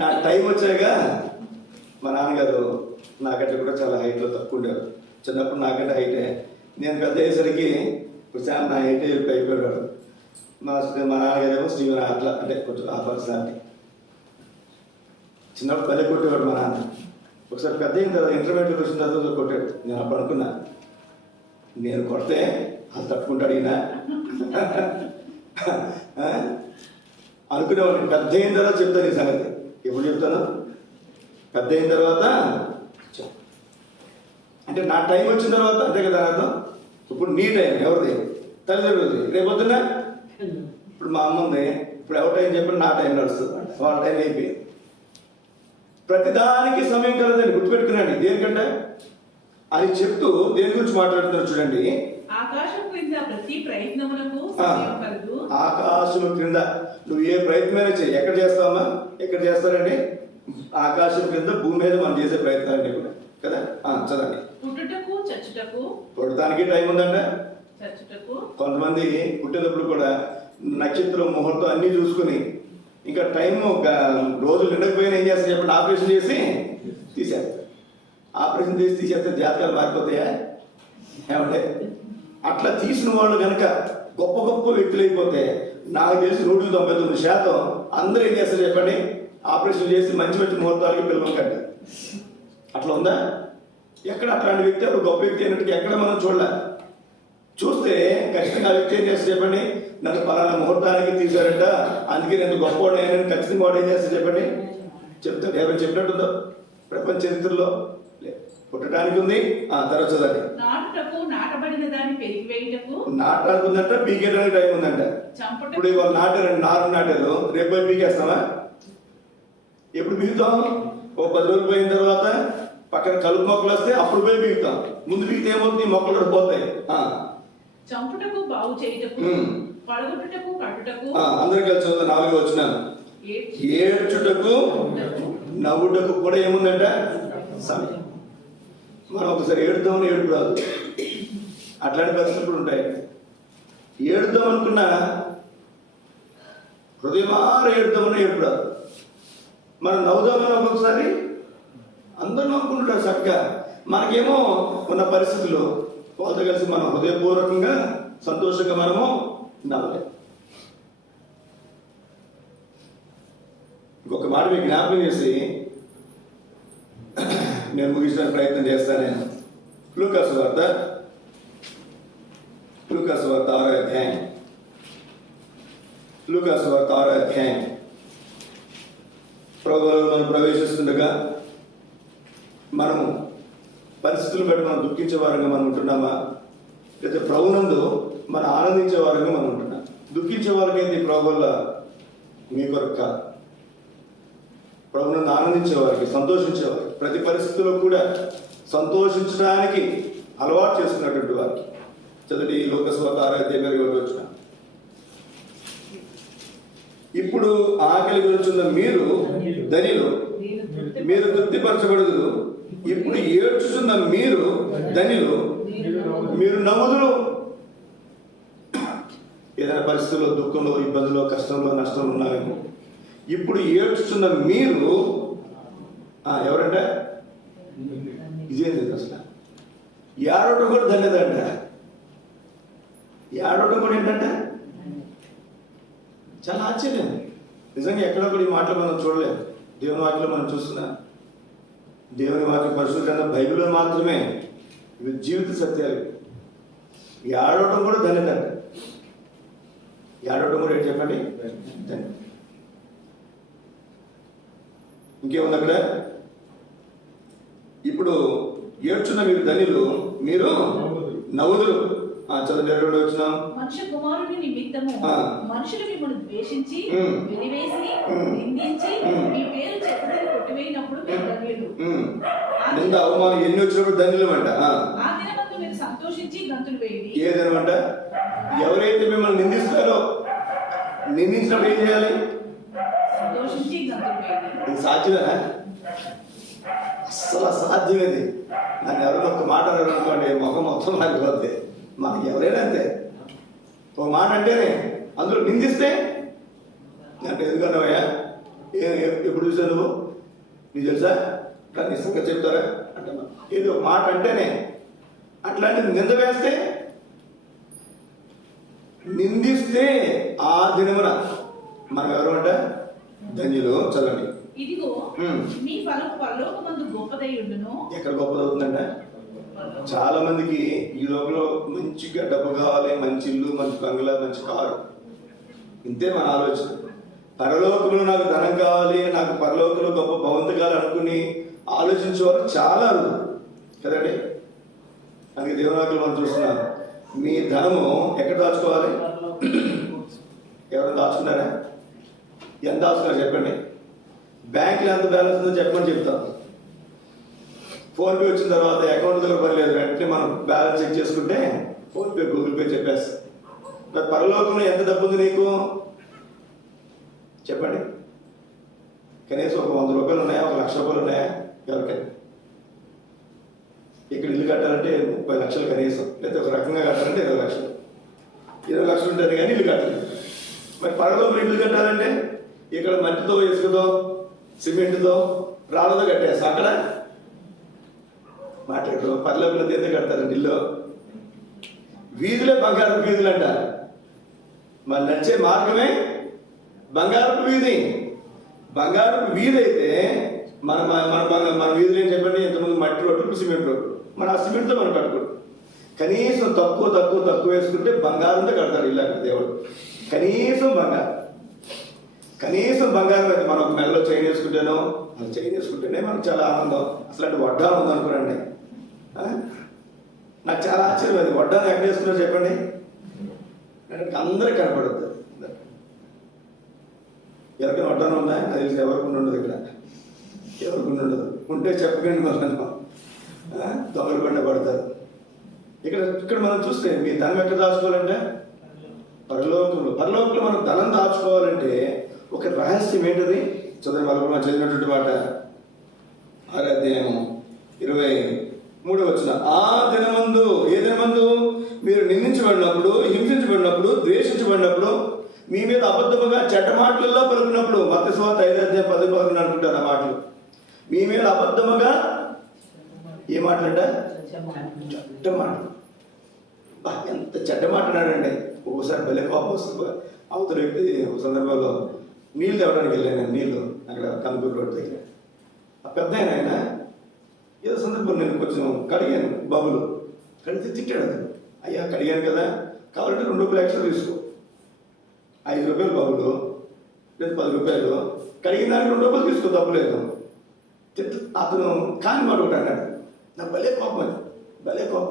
నా టైం వచ్చాక మా నాన్నగారు నాకంటే కూడా చాలా హైట్లో తక్కువ ఉండేవారు. చిన్నప్పుడు నాకంటే హైటే, నేను పెద్ద అయ్యేసరికి ఇప్పుడు చాలా నా హైటే అయిపోయాడు. మా నాన్నగారేమో స్టీవెన్ అట్లా, అంటే కొంచెం ఆ పర్సనాలిటీ. చిన్నప్పుడు పల్లె కొట్టేవాడు మా నాన్న. ఒకసారి పెద్ద అయిన తర్వాత ఇంటర్మీడియట్కి వచ్చిన తర్వాత కొట్టాడు. నేను అప్పుడు అనుకున్నా, నేను కొడితే అది తట్టుకుంటాడు ఈయన అనుకునేవాడిని. పెద్ద అయిన తర్వాత చెప్తాను ఈ సంగతి. ఎప్పుడు చెప్తాను? పెద్ద అయిన తర్వాత. అంటే నా టైం వచ్చిన తర్వాత, అంతే కదా అర్థం. ఇప్పుడు నీ టైం ఎవరిది? తల్లిదండ్రులది. రేపొద్దున ఇప్పుడు మా అమ్మ ఉంది, ఇప్పుడు ఎవరి టైం చెప్పిన నా టైం నడుస్తుంది, వాళ్ళ టైం అయిపోయింది. ప్రతిదానికి సమయం కలదని గుర్తుపెట్టుకున్నాండి. దేనికంటే అని చెప్తూ దేని గురించి మాట్లాడుతున్నారు చూడండి. ఆకాశం క్రింద ప్రతి ప్రయత్నములకు సమయం కలదు. ఆకాశం క్రింద నువ్వు ఏ ప్రయత్నమైనా చేయి. ఎక్కడ చేస్తావమ్మా? ఎక్కడ చేస్తారండి? ఆకాశం క్రింద భూమి మీద మనం చేసే ప్రయత్నాలన్నీ కూడా కదా. చదండి. పుట్టుటకు చచ్చుటకు. పుట్టడానికి టైం ఉందంట. చచ్చుటకు కొంతమంది పుట్టినప్పుడు కూడా నక్షత్రం ముహూర్తం అన్ని చూసుకుని ఇంకా టైం రోజులు నిండకపోయినా ఏం చేస్తారు చెప్పండి? ఆపరేషన్ చేసి తీసేస్తారు. ఆపరేషన్ చేసి తీసేస్తే జాతకాలు మారిపోతాయా ఏమంటే? అట్లా తీసిన వాళ్ళు కనుక గొప్ప గొప్ప వ్యక్తులు అయిపోతే నాకు తెలిసి 199% అందరూ ఏం చేస్తారు చెప్పండి? ఆపరేషన్ చేసి మంచి మంచి ముహూర్తాలకి పిల్లలు కంటారు. అట్లా ఉందా? ఎక్కడ అట్లాంటి వ్యక్తి అప్పుడు గొప్ప వ్యక్తి అయినట్టు ఎక్కడ మనం చూడాలి. చూస్తే ఖచ్చితంగా ఆ వ్యక్తి ఏం చేస్తారు చెప్పండి? నన్ను పలానా ముహూర్తానికి తీశారంట, అందుకే నేను గొప్పవాడు అయినని ఖచ్చితంగా వాడు ఏం చేస్తారు చెప్పండి? చెప్తాడు. ఎవరు చెప్పినట్టుందో ప్రపంచ చరిత్రలో? పుట్టడానికి ఉంది. తర్వాత చదవండి. నాటుటకు నాటబడిన దాన్ని పెరిగివేయుటకు. నాటడానికి ఉందంట, పీకేయడానికి టైం ఉందంట. ఇప్పుడు ఇవాళ నాటారు, నారు నాటారు, రేపు పోయి పీకేస్తామా? ఎప్పుడు పీకుతాం? ఓ 10 రోజులు పోయిన తర్వాత పక్కన కలుపు మొక్కలు వస్తే అప్పుడు పోయి పీకుతాం. ముందు పీకితే ఏమవుతుంది? మొక్కలు పోతాయి. చంపుటకు బాగు చేయుటకు, పడగొట్టుటకు కట్టుటకు. అందరూ కలిసి 4వ వచ్చినాను. ఏడ్చుటకు నవ్వుటకు కూడా ఏముందంట? సమయం. మనం ఒకసారి ఏడుద్దామని ఏడుపు రాదు. అట్లాంటి పరిస్థితులు ఉంటాయి. ఏడుద్దాం అనుకున్నా హృదయమార ఏడుద్దామని ఏడుపు రాదు. మనం నవ్వుదామని ఒక్కొక్కసారి అందరూ నవ్వుకుంటుంటారు చక్కగా. మనకేమో ఉన్న పరిస్థితులు వాళ్ళతో కలిసి మనం హృదయపూర్వకంగా సంతోషంగా మనము నవ్వలేము. ఇంకొక మాట మీకు జ్ఞాపకం చేసి నేను ముగించడానికి ప్రయత్నం చేస్తాను. నేను లూకాసు వార్త 6వ అధ్యాయం. లూకాసు వార్త 6వ అధ్యాయం. ప్రభువులో మనం ప్రవేశిస్తుండగా మనము పరిస్థితులు బట్టి మనం దుఃఖించే వారంగా మనం ఉంటున్నామా, లేదా ప్రభునందు మనం ఆనందించే వారంగా మనం ఉంటున్నాం? దుఃఖించే వారికైతే ప్రభు వల్ల మీ కొరకు కాదు, ప్రభునందు ఆనందించేవారికి, సంతోషించేవారికి, ప్రతి పరిస్థితుల్లో కూడా సంతోషించడానికి అలవాటు చేసుకున్నటువంటి వారికి. చదువుటి లూకాసు వార్త 6వ అధ్యాయం వచ్చిన. ఇప్పుడు ఆకలి గురించున్న మీరు ధనిలు, మీరు తృప్తిపరచబడదు. ఇప్పుడు ఏడ్చుచున్న మీరు ధనిలు, మీరు నవ్వుదురు. ఏదైనా పరిస్థితుల్లో, దుఃఖంలో, ఇబ్బందుల్లో, కష్టంలో, నష్టంలో ఉన్నామేమో. ఇప్పుడు ఏడ్చుచున్న మీరు ఎవరంట? ఇదేంటి అసలు? ఏడవటం కూడా ధన్యదంట. ఏడవటం కూడా ఏంటంటే చాలా ఆశ్చర్యం. నిజంగా ఎక్కడ కూడా ఈ మాటలు మనం చూడలేము. దేవుని వాక్యలో మనం చూస్తున్నా, దేవుని వాక్య పరిశుద్ధ గ్రంథం బైబిల్లో మాత్రమే ఇవి జీవిత సత్యాలు. ఏడవటం కూడా ధన్యదంట. ఏడవటం కూడా ఏంటి చెప్పండి? ధన్యత. ఇంకేముంది అక్కడ? ఇప్పుడు ఏడ్చున్న మీరు ధనిలు, మీరు నవ్వుదురు. చదువు 22 వచ్చిన మనుష్య కుమారుని నిమిత్తము ఆ. మనుషులు మిమ్మల్ని ద్వేషించి వెలివేసి నిందించి మీ పేరు చెత్తని కొట్టివేయినప్పుడు మీరు ధన్యులు. నింద అవమానం ఎన్ని వచ్చినప్పుడు ధన్యులమంట. ఆ దినమందు మీరు సంతోషించి గంతులు వేయండి. ఏ దినమంట? ఎవరైతే మిమ్మల్ని నిందిస్తారో నిందించినప్పుడు ఏం చేయాలి? సంతోషించి గంతులు వేయండి. ఇది సాధ్యమేనా? అస్సలు అసాధ్యమేది. నన్ను ఎవరైనా ఒక మాట అనుకోండి, ముఖం మొత్తం మారిపోద్ది. మనకి ఎవరైనా అంతే. ఒక మాట అంటేనే అందులో నిందిస్తే అంటే ఎందుకన్నావయ్యా, ఎప్పుడు చూసా నువ్వు, నీకు తెలుసా, కానీ నిజంగా చెప్తారా అంటే ఏదో ఒక మాట అంటేనే అట్లాంటి నింద వేస్తే, నిందిస్తే ఆ దినమున మనం ఎవరు అంట ధన్యులు. చదవండి. ఇదిగో మీ ఫలం పరలోకమందు గొప్పదై ఉండును. ఎక్కడ గొప్పదవుతుందంట? చాలా మందికి ఈ లోపల మంచిగా డబ్బు కావాలి, మంచి ఇల్లు, మంచి బంగ్లా, మంచి కారు, ఇంతే మన ఆలోచన. పరలోకంలో నాకు ధనం కావాలి, నాకు పరలోకంలో గొప్ప భవంతకాలు అనుకుని ఆలోచించేవారు చాలా అరుదు కదండి. అందుకే దేవునాకులు మనం చూస్తున్నాం. మీ ధనము ఎక్కడ దాచుకోవాలి? ఎవరైనా దాచుకున్నారా? ఎంత దాచుకున్నారు చెప్పండి. బ్యాంకులో ఎంత బ్యాలెన్స్ ఉందో చెప్పమని చెప్తాను. ఫోన్పే వచ్చిన తర్వాత అకౌంట్ దగ్గర పర్లేదు, వెంటనే మనం బ్యాలెన్స్ చెక్ చేసుకుంటే ఫోన్పే, గూగుల్ పే చెప్పేస్తాం. మరి పరలోకంలో ఎంత డబ్బు ఉంది నీకు చెప్పండి. కనీసం ఒక 100 రూపాయలు ఉన్నాయా, 1 లక్ష రూపాయలు ఉన్నాయా ఎవరికైనా? ఇక్కడ ఇల్లు కట్టాలంటే 30 లక్షలు కనీసం, లేదా ఒక రకంగా కట్టాలంటే 20 లక్షలు. 20 లక్షలు ఉంటుంది కానీ ఇల్లు కట్టలేదు. మరి పరలోకంలో ఇల్లు కట్టాలంటే ఇక్కడ మట్టితో, ఇసుకతో, సిమెంట్తో, రాళ్ళతో కట్టేస్తాం. అక్కడ మాట్లాడుతూ పరలోకంలో ఎంత కడతారండి ఇల్లు? వీధులే బంగారపు వీధులు అంటారు. మరి నడిచే మార్గమే బంగారపు వీధి. బంగారపు వీధి అయితే మన మన వీధులు ఏం చెప్పండి, ఇంతకుముందు మట్టి రోడ్లు, సిమెంట్ రోడ్లు. మన ఆ సిమెంట్తో మనం కట్టుకోడు. కనీసం తక్కువ వేసుకుంటే బంగారంతో కడతారు ఇల్లు అక్కడ దేవుడు. కనీసం బంగారం అయితే మనం మెడలో చైన్ వేసుకుంటేనో, మనం చైన్ వేసుకుంటేనే మనకు చాలా ఆనందం. అసలు అంటే వడ్డానం ఉందనుకోరండి. నాకు చాలా ఆశ్చర్యం. అది వడ్డానం ఎక్కడ వేసుకున్నారో చెప్పండి. అందరికి కనపడుతుంది. ఎవరికైనా వడ్డానం ఉందా? అది తెలిసి ఎవరికి ఉండదు. ఇక్కడ ఎవరికి ఉండదు. ఉంటే చెప్పకండి, మనం దొంగలు పండ పడతారు. ఇక్కడ మనం చూస్తే మీ ధనం ఎక్కడ దాచుకోవాలంటే పరలోకంలో మనం ధనం దాచుకోవాలంటే ఒక రహస్యం ఏంటది? చదువు మనం చదివినటువంటి మాట 6వ అధ్యాయం 23వ వచనం. ఆ దినమందు, ఏ దినమందు? మీరు నిందించబడినప్పుడు, హింసించబడినప్పుడు, ద్వేషించబడినప్పుడు, మీ మీద అబద్ధముగా చెడ్డ మాటలలో పలుకున్నప్పుడు. మత్తయి సువార్త 5వ అధ్యాయం 10-11 అనుకుంటారు ఆ మాటలు. మీ మీద అబద్ధముగా ఏ మాటలంట? చెడ్డ మాటలు. ఎంత చెడ్డ మాట అన్నాడండి. ఒకసారి భలే కోపం వస్తుంది. అవతల వ్యక్తి ఒక సందర్భంలో నీళ్ళు తేవడానికి వెళ్ళాను. నీళ్ళు అక్కడ కనుకూరు రోడ్డు దగ్గర. ఆ పెద్ద ఆయన ఏదో సందర్భం నేను కొంచెం కడిగాను, బబులు కడిగితే తిట్టాడు. అతను, అయ్యా కడిగాను కదా, కావాలంటే 2 రూపాయలు ఎక్స్ట్రా తీసుకో. 5 రూపాయలు బబులు లేదా 10 రూపాయలు, కడిగిన దానికి 2 రూపాయలు తీసుకో, తప్పులేదు. అతను కాని మాట ఒకటి అన్నాడు. నాకు భలే కోపం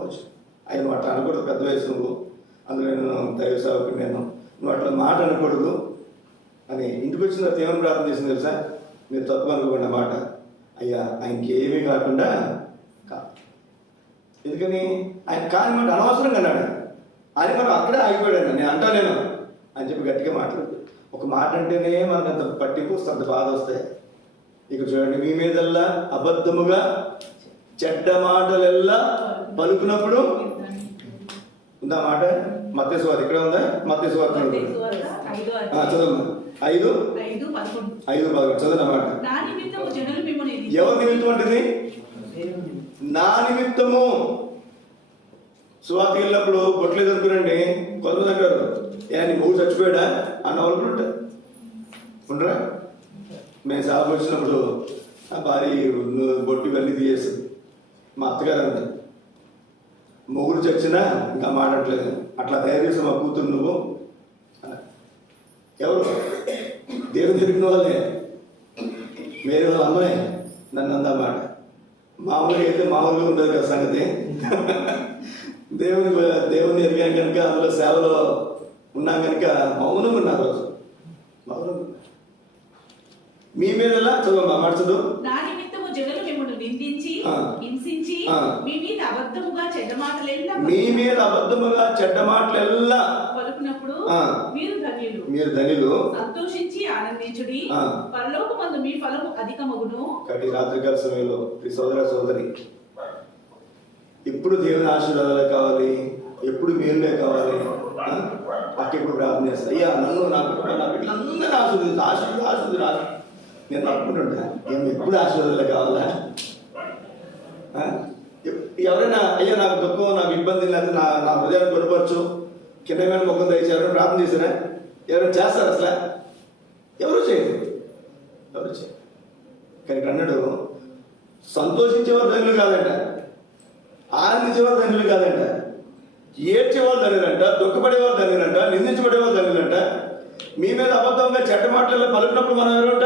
వచ్చి, ఆయన అట్లా అనకూడదు, పెద్ద వయసు నువ్వు, అందులో నేను దైవ సేవకుడు, నువ్వు అట్లా మాట అనకూడదు అని. ఇంటికి వచ్చిన తర్వాత ఏమని ప్రార్థన చేసింది తెలుసా? మీరు తప్పు అనుకోకుండా మాట, అయ్యా ఆయనకి ఏమీ కాకుండా ఎందుకని ఆయన కాని మాట అనవసరంగా అన్నాడు. ఆయన మనం అక్కడే ఆగిపోయాడు. నేను అంటానేను అని చెప్పి గట్టిగా మాట్లాడు. ఒక మాట అంటేనే మనకు అంత పట్టింపు వస్తే, అంత బాధ వస్తాయి. ఇక్కడ చూడండి, మీ మీదల్లా అబద్ధముగా చెడ్డ మాటలెల్లా పలుకున్నప్పుడు ఉందా మాట? మత్తయి సువార్త ఇక్కడ ఉందా? మత్తయి సువార్త చదవమ్మా. 5:11 చదవనమాట. ఎవరి నిమిత్తం అంటది? నా నిమిత్తము. సువార్తకి వెళ్ళినప్పుడు బొట్లేదు అనుకురండి. కొంతమంది అంటారు, నీ మూడు చచ్చిపోయాడా అన్న వాళ్ళు కూడా ఉంటారు. ఉండరా? మేము సాగు వచ్చినప్పుడు ఆ భార్య బొట్టు ఇవన్నీ తీయేస్తుంది. మా అత్తగారు అంది, మొగుడు చచ్చినా ఇంకా మాట్లాడలేదు, అట్లా తయారు చేసిన మా కూతురు నువ్వు. ఎవరు? దేవుడు తిరిగిన వాళ్ళే, వేరే వాళ్ళ అమ్మాయి నన్ను అందమాట. మామూలుగా అయితే మామూలుగా ఉండదు కదా సంగతి. దేవుని ఎరిగాను కనుక అందులో సేవలో ఉన్నాం కనుక మౌనంగా ఉన్నారు రోజు. మౌనంగా ఉన్నారు. మీ మీద చదువు మార్చదు. నా నిమిత్తము జనులు మిమ్మల్ని నిందించి హింసించి మీ మీద అబద్ధముగా చెడ్డ మాటలెల్లా పలుకున్నప్పుడు మీరు ధనిలు సంతోషించి ఆనందించుడి, పరలోకమందు మీ ఫలము అధికమగును. కాబట్టి రాత్రికాల సమయంలో సోదర సోదరి, ఎప్పుడు దేవుని ఆశీర్వాదాలే కావాలి, ఎప్పుడు మేలులే కావాలి. ఎప్పుడు ప్రార్థన చేస్తా, అయ్యా నన్ను నా బిడ్డలందరూ ఆశీర్వదించు. నేను అనుకుంటుంటా, ఎప్పుడు ఆశీర్వాదాలే కావాలా? ఎవరైనా అయ్యా నాకు దుఃఖం, నాకు ఇబ్బంది లేదు, నా హృదయాన్ని పొరపరచు, కింద మీద ముఖం దయచేయాలని ప్రార్థన చేశారా? ఎవరైనా చేస్తారు? అసలు ఎవరు చేయరు. కానీ అన్నాడు, సంతోషించేవారు ధనులు కాదంట, ఆనందించేవారు ధనులు కాదంట, ఏడ్చేవారు ధనులంట, దుఃఖపడేవారు ధనులంట, నిందించబడేవారు ధనులంట. మీ మీద అబద్ధంగా చెడ్డ మాటలలో పలుకున్నప్పుడు మనం ఎవరంట?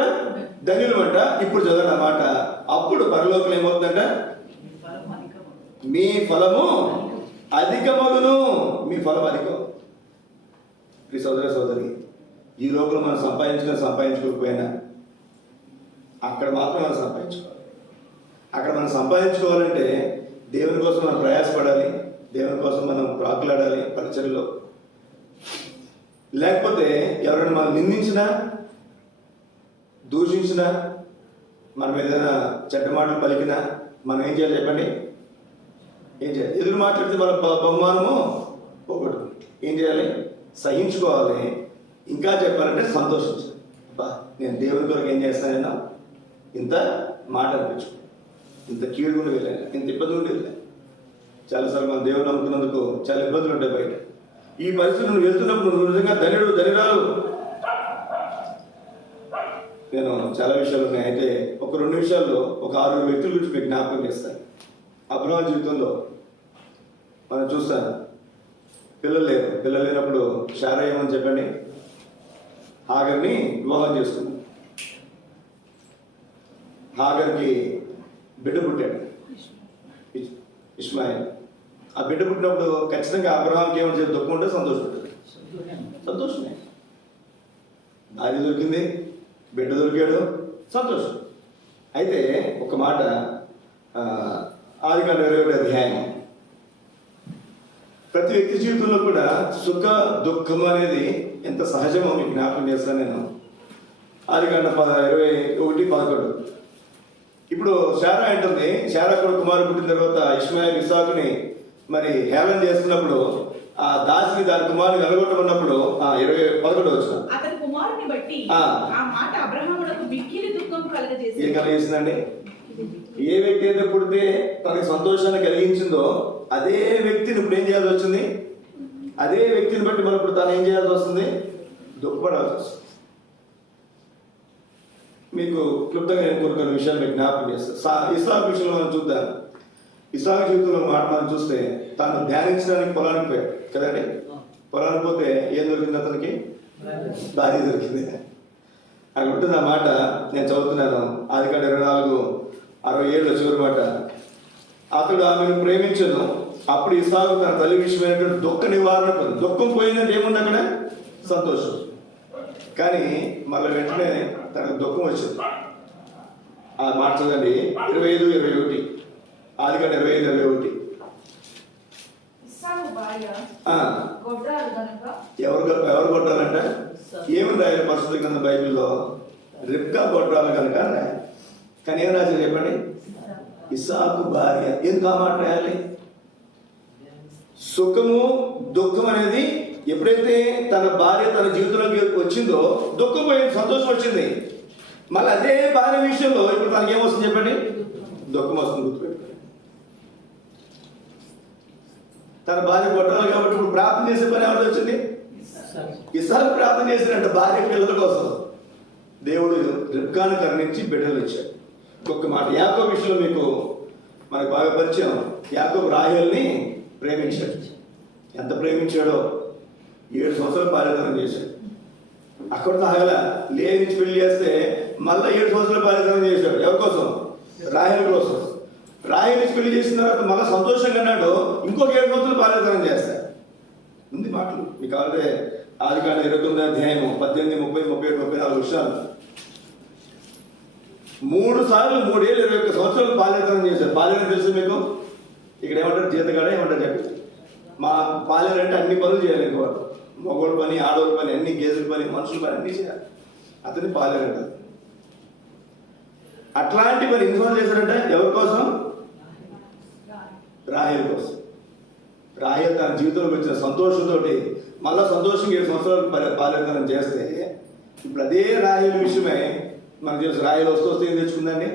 ధనులు అంట. ఇప్పుడు చదవండి ఆ మాట. అప్పుడు పరలోకం ఏమవుతుందంట? మీ ఫలము అధికమగును. మీ ఫలం అధికం. ఈ సోదర సోదరి, ఈ లోపల మనం సంపాదించుకోకపోయినా అక్కడ మాత్రం మనం సంపాదించుకోవాలి. అక్కడ మనం సంపాదించుకోవాలంటే దేవుని కోసం మనం ప్రయాసపడాలి, దేవుని కోసం మనం ప్రాకులాడాలి పరిచర్యలో. లేకపోతే ఎవరైనా మనం నిందించినా, దూషించినా, మనం ఏదైనా చెడ్డ మాటలు పలికినా మనం ఏం చేయాలి చెప్పండి? ఏం చేయాలి? ఎదురు మాట్లాడితే మన బహుమానము పోగొట్టు. ఏం చేయాలి? సహించుకోవాలి. ఇంకా చెప్పాలంటే సంతోషించాలి. నేను దేవుని కొరకు ఏం చేస్తానైనా ఇంత మాట అనిపించు, ఇంత కీడు కూడా వెళ్ళాను, ఇంత ఇబ్బంది కూడా వెళ్ళాను. చాలాసార్లు మనం దేవుడు నమ్ముకున్నందుకు చాలా ఇబ్బందులు ఉంటాయి బయట. ఈ పరిస్థితులు నువ్వు వెళ్తున్నప్పుడు నువ్వు నిజంగా ధనిరాలు. నేను చాలా విషయాలు ఉన్నాయి. అయితే ఒక 2 విషయాల్లో ఒక 6 వ్యక్తుల గురించి మీకు జ్ఞాపకం చేస్తాను. అబ్రహాం జీవితంలో మనం చూస్తాను, పిల్లలు లేనప్పుడు శారా ఏమని చెప్పండి, హాగర్ని వివాహం చేసుకుంది. హాగర్కి బిడ్డ పుట్టాడు, ఇష్మాయిల్. ఆ బిడ్డ పుట్టినప్పుడు ఖచ్చితంగా అబ్రహాంకి ఏమని చెప్పి దుఃఖం ఉంటే సంతోషపడ్డాడు. సంతోషమే. భార్య దొరికింది, బిడ్డ దొరికాడు, సంతోషం. అయితే ఒక మాట, ఆదికాండం 21వ అధ్యాయం. ప్రతి వ్యక్తి జీవితంలో కూడా సుఖ దుఃఖం అనేది ఎంత సహజమో మీకు జ్ఞాపకం చేస్తాను నేను. ఆదికాండం 21:11. ఇప్పుడు శారా అంటుంది, శారా కూడా కుమారుడు పుట్టిన తర్వాత ఇష్మాయిల్ ఇస్సాకుని మరి హేళన చేస్తున్నప్పుడు ఆ దాసిని దాని కుమారుని వెలగొట్టమన్నప్పుడు 11 వచ్చిన అతని కుమారుని బట్టి ఆ మాట అబ్రహామునకు మిక్కిలి దుఃఖం కలగజేసింది. ఏం కలిగించిందండి? ఏ వ్యక్తి అయితే పుడితే తనకి సంతోషాన్ని కలిగించిందో అదే వ్యక్తిని ఇప్పుడు ఏం చేయాల్సి వచ్చింది? అదే వ్యక్తిని బట్టి మనం ఇప్పుడు తను ఏం చేయాల్సి వస్తుంది? దుఃఖపడాల్సి వస్తుంది. మీకు క్లుప్తంగా నేను కొన్ని విషయాలు మీకు జ్ఞాపకం చేస్తాను. ఇస్సాకు విషయంలో మనం చూద్దాం. ఇస్సాకు జీవితంలో మాట మనం చూస్తే తాను ధ్యానించడానికి పొలానికి పోయాడు కదండి. పొలానికి పోతే ఏం దొరికింది అతనికి? భార్య దొరికింది. అక్కడ ఉంటుంది ఆ మాట, నేను చదువుతున్నాను. ఆదికాండం 24:67 చివరి మాట. అతడు ఆమెను ప్రేమించను. అప్పుడు ఇస్సాకు తన తల్లి విషయమైనటువంటి దుఃఖ నివారణ పొంది. దుఃఖం పోయిందంటే ఏముంది అక్కడ? సంతోషం. కానీ మళ్ళీ వెంటనే తనకు దుఃఖం వచ్చింది. ఆ మాట చదవండి, 25:21. ఆదికాండం 25:21. ఎవరు కొట్టాలంట? ఏమని రాయాలి పరిశుద్ధ గ్రంథం బైబిల్లో? రిబ్కా కొట్టాలి కనుక. కానీ ఏం రాశారు చెప్పండి? ఇస్సాకు భార్య. ఎందుకు ఆ మాట రాయాలి? సుఖము దుఃఖం అనేది ఎప్పుడైతే తన భార్య తన జీవితంలోకి వచ్చిందో దుఃఖం పోయింది, సంతోషం వచ్చింది. మళ్ళీ అదే భార్య విషయంలో ఇప్పుడు తనకి ఏమొస్తుంది చెప్పండి? దుఃఖం వస్తుంది. గుర్తుపెట్టుకోండి. తన భార్య కొట్టాలి కాబట్టి ఇప్పుడు ప్రార్థన చేసే పని ఎవరిది వచ్చింది? ఇస్సాకు ప్రార్థన చేసినట్టు భార్య పిల్లల కోసం. దేవుడు రిబ్కాను కరుణించి బిడ్డలు ఇచ్చాడు. ఇంకొక మాట, యాకోబు విషయంలో మీకు మనకు బాగా పరిచయం. యాకోబు రాహేలుని ప్రేమించాడు. ఎంత ప్రేమించాడో 7 సంవత్సరాలు పాలితనం చేశాడు. అక్కడ తాగల లేయ నుంచి పెళ్లి చేస్తే మళ్ళీ 7 సంవత్సరాలు పాలితనం చేశాడు. ఎవరి కోసం? రాహేలు కోసం. రాహేలు పెళ్లి చేసిన తర్వాత మళ్ళీ సంతోషంగా అన్నాడు, ఇంకొక 7 సంవత్సరాలు బాల్యతనం చేస్తాడు. ఉంది మాటలు మీకు కావాలంటే ఆదికాండం 29వ అధ్యాయము 18, 30, 37, 34 విషయాలు. 3 సార్లు 3 ఏళ్ళు 21 సంవత్సరాలు బాల్యతనం చేశారు. బాల్యం తెలుసు మీకు? ఇక్కడ ఏమంటారు? జీతగాడ ఏమంటారు చెప్పి, మా బాల్యం అంటే అన్ని పనులు చేయాలి. వాడు మగోడు పని, ఆడోళ్ళ పని, అన్ని గేదెల పని, మనుషుల పని అన్ని చేయాలి. అతని బాల్యం అంటారు. అట్లాంటి మరి ఎన్ని సంవత్సరాలు చేశారంటే ఎవరి కోసం? రాహేలు కోసం. రాహేలు తన జీవితంలోకి వచ్చిన సంతోషంతో మళ్ళా సంతోషంగా 7 సంవత్సరాలు బాల్యతనం చేస్తే, ఇప్పుడు అదే రాహేలు విషయమే మనకు తెలుసు. రాహేలు వస్తే ఏం తెచ్చుకుందండి?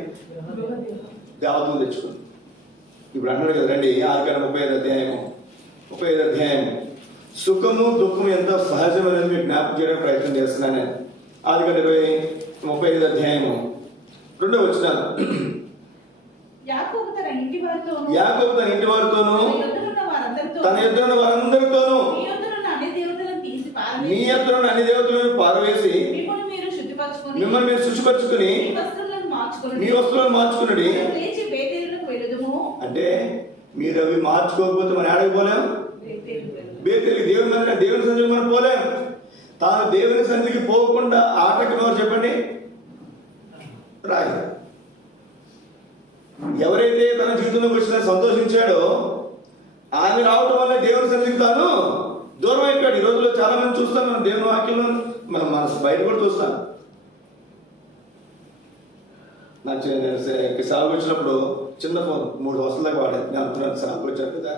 దేవతను తెచ్చుకుంది. ఇప్పుడు అన్నాడు కదా, రండి ఆదికాండం 35 అధ్యాయం. సుఖము దుఃఖము ఎంతో సహజమైనది మీకు జ్ఞాపకం చేయడానికి ప్రయత్నం చేస్తున్నాను నేను. ఆదికాండం 35 అధ్యాయము 2వ వచనం. యాకోబు తన ఇంటి వారితోను తన యొద్ద ఉన్న వారందరితోనూ మీ యొద్ద ఉన్న అన్ని దేవతలను పారవేసి మిమ్మల్ని మీరు శుచిపరచుకుని మీ వస్త్రాలను మార్చుకున్నది. అంటే మీరు అవి మార్చుకోకపోతే మనం ఆడకి పోలేం. బేతేలు దేవుని సన్నిధికి మనం పోలేం. తాను దేవుని సన్నిధికి పోకుండా ఆటకి ఎవరు చెప్పండి? రాయి. ఎవరైతే తన జీవితంలోకి వచ్చిన సంతోషించాడో ఆమె రావడం వల్ల దేవుని సన్నిధికి తాను దూరం అయిపోయాడు. ఈ రోజుల్లో చాలా మంది చూస్తాం మనం దేవుని వాక్యంలో, మనం మనసు బయట కూడా చూస్తాం. నాకు సాగు వచ్చినప్పుడు చిన్న ఫోన్ 3 సంవత్సరాల దాకా వాడాను. నేను అనుకున్నాను సాగు వచ్చాను కదా,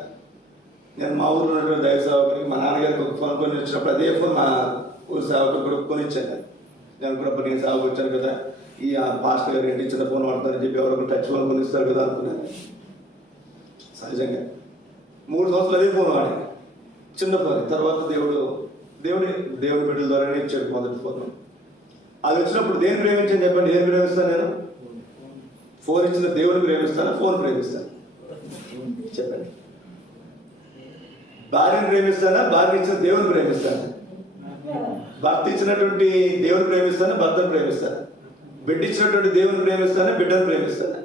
నేను మా ఊరు ఉన్నటువంటి దైవ సేవకునికి మా నాన్నగారికి ఒక ఫోన్ కొని వచ్చినప్పుడు అదే ఫోన్ మా ఊరు సేవకుడు కూడా కొనిచ్చాను. నేను అనుకున్నప్పుడు నేను సాగు వచ్చాను కదా, ఈ పాస్టర్ గారు ఏంటి చిన్న ఫోన్ వాడతారని చెప్పి ఎవరికి టచ్ ఫోన్ కొనిస్తారు కదా అనుకున్నాను. సహజంగా 3 సంవత్సరాలు అదే ఫోన్ వాడాను, చిన్న ఫోన్. తర్వాత దేవుడి బిడ్డల ద్వారానే ఇచ్చాడు మొదటి ఫోన్. అది వచ్చినప్పుడు దేని ప్రేమించాను చెప్పండి? ఏం ప్రేమిస్తాను నేను? ఫోన్ ఇచ్చిన దేవుని ప్రేమిస్తాను, ఫోన్ ప్రేమిస్తాను చెప్పండి? భార్యను ప్రేమిస్తానా, భార్య ఇచ్చిన దేవుని ప్రేమిస్తాను? భర్త ఇచ్చినటువంటి దేవుని ప్రేమిస్తాను, భర్తను ప్రేమిస్తాను? బిడ్డ ఇచ్చినటువంటి దేవుని ప్రేమిస్తాను, బిడ్డను ప్రేమిస్తాను?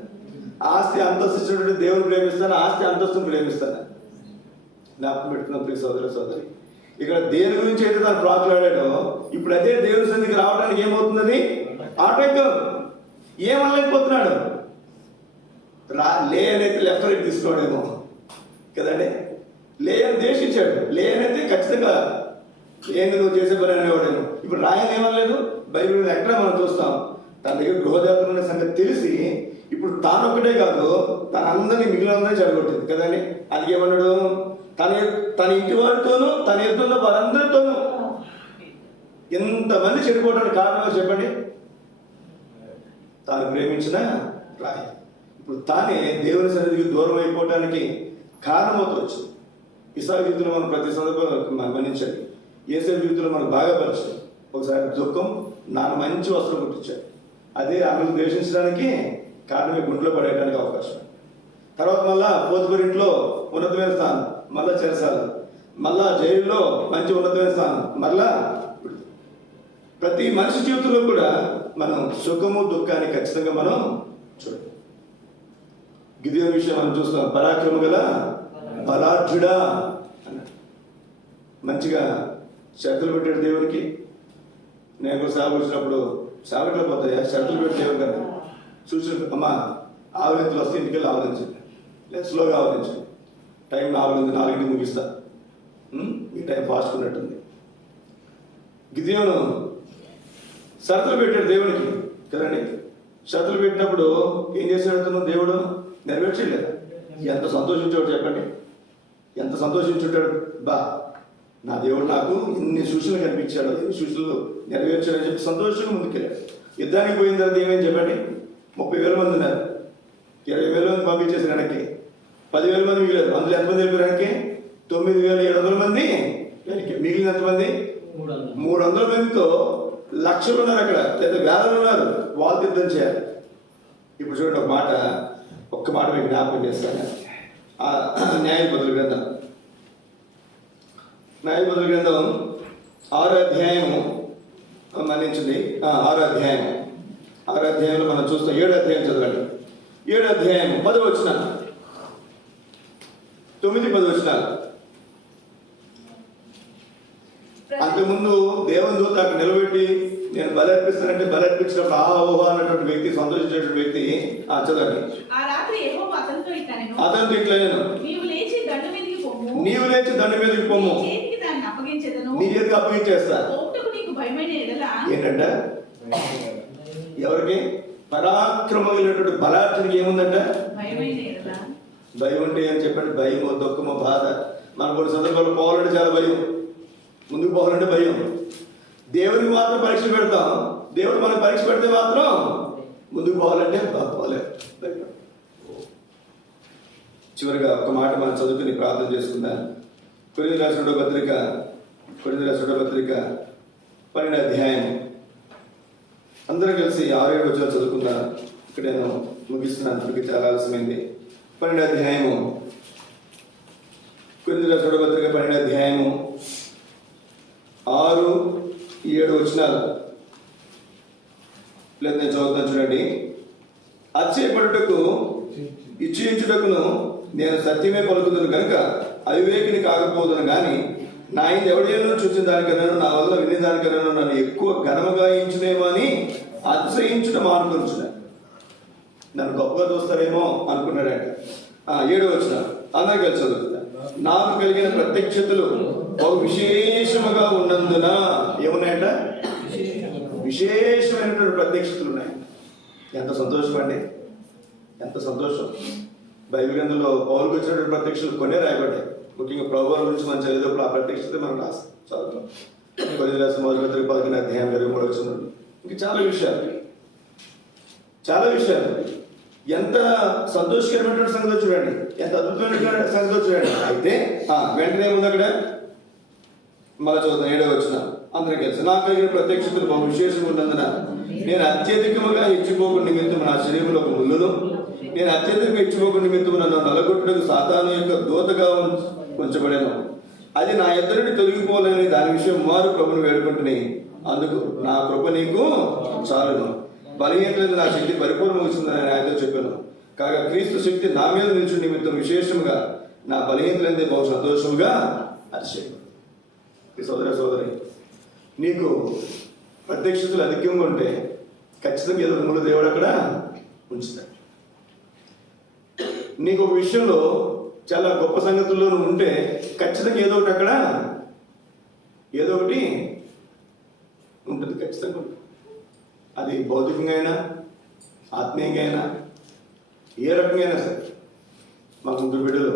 ఆస్తి అంతస్తు ఇచ్చినటువంటి దేవుని ప్రేమిస్తాను, ఆస్తి అంతస్తును ప్రేమిస్తాను? జ్ఞాపకం పెట్టుకున్న ప్రియ సోదరి సోదరి, ఇక్కడ దేని గురించి అయితే తను ప్రాకులాడాడో ఇప్పుడు అదే దేవుని సన్నిధికి రావడానికి ఏమవుతుందని ఆటంకం. ఏమనలేకపోతున్నాడు. లే అనేది లెఫ్ట్ రైట్ తీసుకోవడేమో కదండి. లే అని దేశించాడు. లే అనేది ఖచ్చితంగా ఏంది నువ్వు చేసే పని అనేవాడేమో. ఇప్పుడు రాయని ఏమనలేదు. బైబిల్ ఎక్కడ మనం చూస్తాం, తన దగ్గర గృహదేవతలు అనే సంగతి తెలిసి ఇప్పుడు తాను ఒక్కటే కాదు, తన అందరినీ మిగిలిన అందరినీ చెడగొట్టింది కదండి. అది ఏమన్నాడు? తన ఇంటి వారితోనూ తన ఎదున్న వారందరితోనూ ఎంతమంది చెడిపోవడానికి కారణమో చెప్పండి? తాను ప్రేమించిన రాయి. ఇప్పుడు తానే దేవుని సన్నిధికి దూరం అయిపోవడానికి కారణమవుతవచ్చు. ఇసాకు జీవితంలో మనం ప్రతి సందర్భంలో గమనించండి. యేసేపు జీవితంలో మనకు బాగా పరిచయం. ఒకసారి దుఃఖం, నాన్న మంచి వస్త్రం కుట్టించాడు. అదే ఆమెను ద్వేషించడానికి కారణమే గుంట్లో పడేయడానికి అవకాశం. తర్వాత మళ్ళా పోతుపరి ఇంట్లో ఉన్నతమైన స్థానం, మళ్ళా చెరసాల, మళ్ళా జైల్లో మంచి ఉన్నతమైన స్థానం, మళ్ళా ప్రతి మనిషి జీవితంలో కూడా మనం సుఖము దుఃఖాన్ని ఖచ్చితంగా మనం చూడాలి. గిదియోను విషయం మనం చూస్తాం. పరాక్రమం గల బలాఢ్యుడా అన్నాడు. మంచిగా షరతులు పెట్టాడు దేవునికి. నేను కూడా సాగు వచ్చినప్పుడు సాగట్లో పోతాయా షరతులు పెట్టి దేవుడు కదా చూసి, అమ్మా ఆవరింతలు వస్తే ఇంటికి వెళ్ళి ఆవరించండి, లేదా స్లోగా ఆవరించండి, టైం 4:00 ముగిస్తా, ఈ టైం ఫాస్ట్ ఉన్నట్టుంది. గిదియోను షరతులు పెట్టాడు దేవునికి కదండి. షరతులు పెట్టినప్పుడు ఏం చేశాడు దేవుడు? నెరవేర్చలేదు. ఎంత సంతోషించాడు చెప్పండి? ఎంత సంతోషించుంటాడు? నా దేవుడు నాకు ఇన్ని సూచనలు కనిపించాడు, ఇన్ని సూచనలు నెరవేర్చాడని చెప్పి సంతోషంగా ముందుకెళ్ళాడు. యుద్ధానికి పోయిన తర్వాత ఏమేమి చెప్పండి? 30,000 మంది ఉన్నారు. 20,000 మంది పంపించేసారు వెనక్కి. 10,000 మంది మిగిలారు. అందులో ఎంతమంది వెళ్ళారు వెనక్కి? 9,700 మంది వెనక్కి. మిగిలిన ఎంతమంది? 300 మందితో లక్షలు ఉన్నారు అక్కడ, లేదా వేలలు ఉన్నారు. వాళ్ళు యుద్ధం చేయాలి. ఇప్పుడు చూడండి, ఒక్క మాట మీకు జ్ఞాపకం చేస్తాను. న్యాయపతుల గ్రంథం 6వ అధ్యాయము మన్నించింది. 6వ అధ్యాయంలో మనం చూస్తాం. 7వ అధ్యాయం చదవండి. 7వ అధ్యాయం 10వ వచనం, 9-10 వచనాలు. అంతకుముందు దేవుని దూత అక్కడ నిలబెట్టి నేను బలి అర్పిస్తానంటే బలి అర్పించినప్పుడు ఆహా అన్నటువంటి వ్యక్తి, సంతోషించేటువంటి వ్యక్తి చదవండి. ఆ రాత్రి యెహోవా అతనితో ఇట్లా నేను నీవు లేచి దండు మీదకి పొమ్ము, నీ చేతికి దాన్ని అప్పగించెదను, నీ చేతికి అప్పగించేస్తా. పోవుటకు నీకు భయమైన ఎడల ఏంటంట? ఎవరికి? పరాక్రమమైనటువంటి బలార్జునికి ఏముందంట? భయమైన ఎడల. భయం అంటే ఏం చెప్పండి? భయమో, దుఃఖమో, బాధ. మన కొన్ని సందర్భాల్లో పోవాలంటే చాలా భయం, ముందుకు పోవాలంటే భయం. దేవునికి మాత్రం పరీక్ష పెడతాం, దేవుడు మనకు పరీక్ష పెడితే మాత్రం ముందుకు పోవాలంటే పోలేదు. చివరిగా ఒక మాట మనం చదువుకుని ప్రార్థన చేసుకుందాం. కొరింథీయులకు రాసిన పత్రిక 12వ అధ్యాయం అందరూ కలిసి 6-7 వచనాలు చదువుకుందాం. ఇక్కడ నేను ముగిస్తున్నాను, ఇప్పటికి చాలా ఆలస్యమైంది. 12వ అధ్యాయము కొరింథీయులకు రాసిన పత్రిక 12వ అధ్యాయము 6-7 వచనాలు. లేదు, నేను చదువుతాను చూడండి. అచ్చయపడుటకు ఇచ్చించుటకును నేను సత్యమే పలుకుతును కనుక అవివేకిని కాకపోదును కానీ నా ఇంత ఎవడేనో చూసిన దానికన్నా నా వల్ల వినే దానికన్నా నన్ను ఎక్కువ ఘనముగా ఎంచునేమో అని అతిశయించడం అనుకుంటున్నాను. నన్ను గొప్పగా చూస్తారేమో అనుకున్నాడంట. 7వ వచనం అందరూ కలిసి చదువుతున్నా. నాకు కలిగిన ప్రత్యక్షతలు ఒక విశేషముగా ఉన్నందున ఏమున్నాయంట? విశేషమైనటువంటి ప్రత్యక్షతలు ఉన్నాయి. ఎంత సంతోషమండి, ఎంత సంతోషం. బైబిల్ గ్రంథంలో పౌలుకు వచ్చినటువంటి ప్రత్యక్షలు కొన్నే రాయబడ్డాయి. ముఖ్యంగా ప్రభువుల గురించి మనం చదివేటప్పుడు ఆ ప్రత్యక్షత మనం చదువుతాం. కొరింథీయులకు రాసిన మొదటి పత్రిక 11వ అధ్యాయం 23వ వచనం. ఇంకా చాలా విషయాలు. ఎంత సంతోషకరమైనటువంటి సంగతి చూడండి, ఎంత అద్భుతమైన సంగతి చూడండి. అయితే వెంటనే ఉంది అక్కడ, మళ్ళీ చదువుతాం 7వ వచనం. అందరికీ తెలుసు. నాకు కలిగిన ప్రత్యక్షతలు బహు విశేషంగా ఉన్నందున నేను అత్యధికముగా హెచ్చిపోకుండా నిమిత్తం నా శరీరంలో ఒక ముళ్ళును, నేను అత్యధికంగా హెచ్చిపోకుండా నిమిత్తం నన్ను నలగొట్టుటకు సాతాను యొక్క దూతగా ఉంచబడాను. అది నా ఎదురుని తొలగిపోవాలని దాని విషయం మారు ప్రభుని వేడుకుంటుని, అందుకు నా కృప నీకు చాలును, బలహీనత నా శక్తి పరిపూర్ణమవుతుందని ఆయనతో చెప్పాను. కాగా క్రీస్తు శక్తి నా మీద నిలిచిన నిమిత్తం విశేషంగా నా బలహీనతలందే బహు సంతోషముగా అతిశయం. సోదరి, నీకు ప్రత్యక్షతలు అధికంగా ఉంటే ఖచ్చితంగా ఏదో మూల దేవుడు అక్కడ ఉంచుతాడు. నీకు ఒక విషయంలో చాలా గొప్ప సంగతుల్లో ఉంటే ఖచ్చితంగా ఏదో ఒకటి అక్కడ ఏదో ఒకటి ఉంటుంది, ఖచ్చితంగా ఉంటుంది. అది భౌతికంగా అయినా ఆత్మీయంగా అయినా ఏ రకంగా అయినా సరే. మా ముగ్గురు బిడ్డలు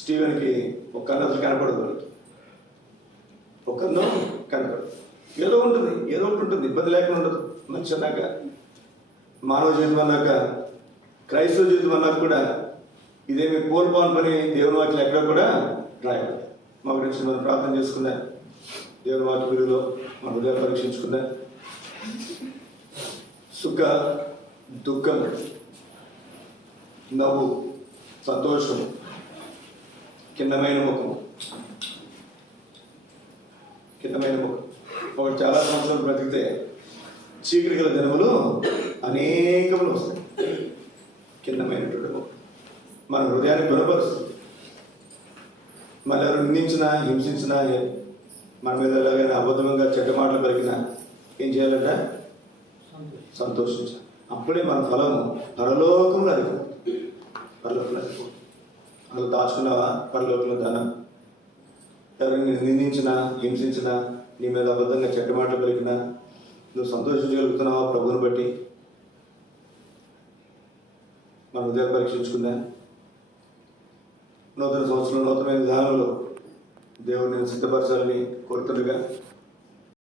స్టీవెన్కి ఒక కన్ను అసలు కనపడదు, ఒక కన్ను కనపడదు. ఏదో ఉంటుంది, ఏదో ఒకటి ఉంటుంది, ఇబ్బంది లేకుండా ఉండదు. మనిషి అన్నాక, మానవ జీవితం అన్నాక, క్రైస్తవ జీవితం అన్నాక కూడా ఇదేమి కోల్పోని పని దేవుని వాక్యం ఎక్కడ కూడా రాయాలి. మా గురించి మనం ప్రార్థన చేసుకుందా, దేవుని వాక్య విలువలో మన హృదయాలు పరీక్షించుకుందా. సుఖ దుఃఖం, నవ్వు, సంతోషం, కిందమైన ముఖం. ఒకటి చాలా సంవత్సరాలు బ్రతికితే చీకటి గల దినములు అనేకములు వస్తాయి. కిందమైనటువంటి ముఖం మన హృదయాన్ని గుణపరుస్తుంది. మన ఎవరు నిందించినా, హింసించినా, మన మీద ఎలాగైనా అబద్ధంగా చెడ్డ మాటలు పలికినా ఏం చేయాలంట? సంతోషించాలి. అప్పుడే మన ఫలము పరలోకంలో అదిపోతుంది. అలా దాచుకున్నావా పరలోకంలో ధనం? ఎవరిని నిందించినా, హింసించినా, నీ మీద అబద్ధంగా చెడ్డ మాటలు పలికినా నువ్వు సంతోషించగలుగుతున్నావా ప్రభువుని బట్టి? మన హృదయాలు పరీక్షించుకుందా. నూతన సంవత్సరం నూతనమైన విధానంలో దేవుడిని సిద్ధపరచాలని కోరుతుండగా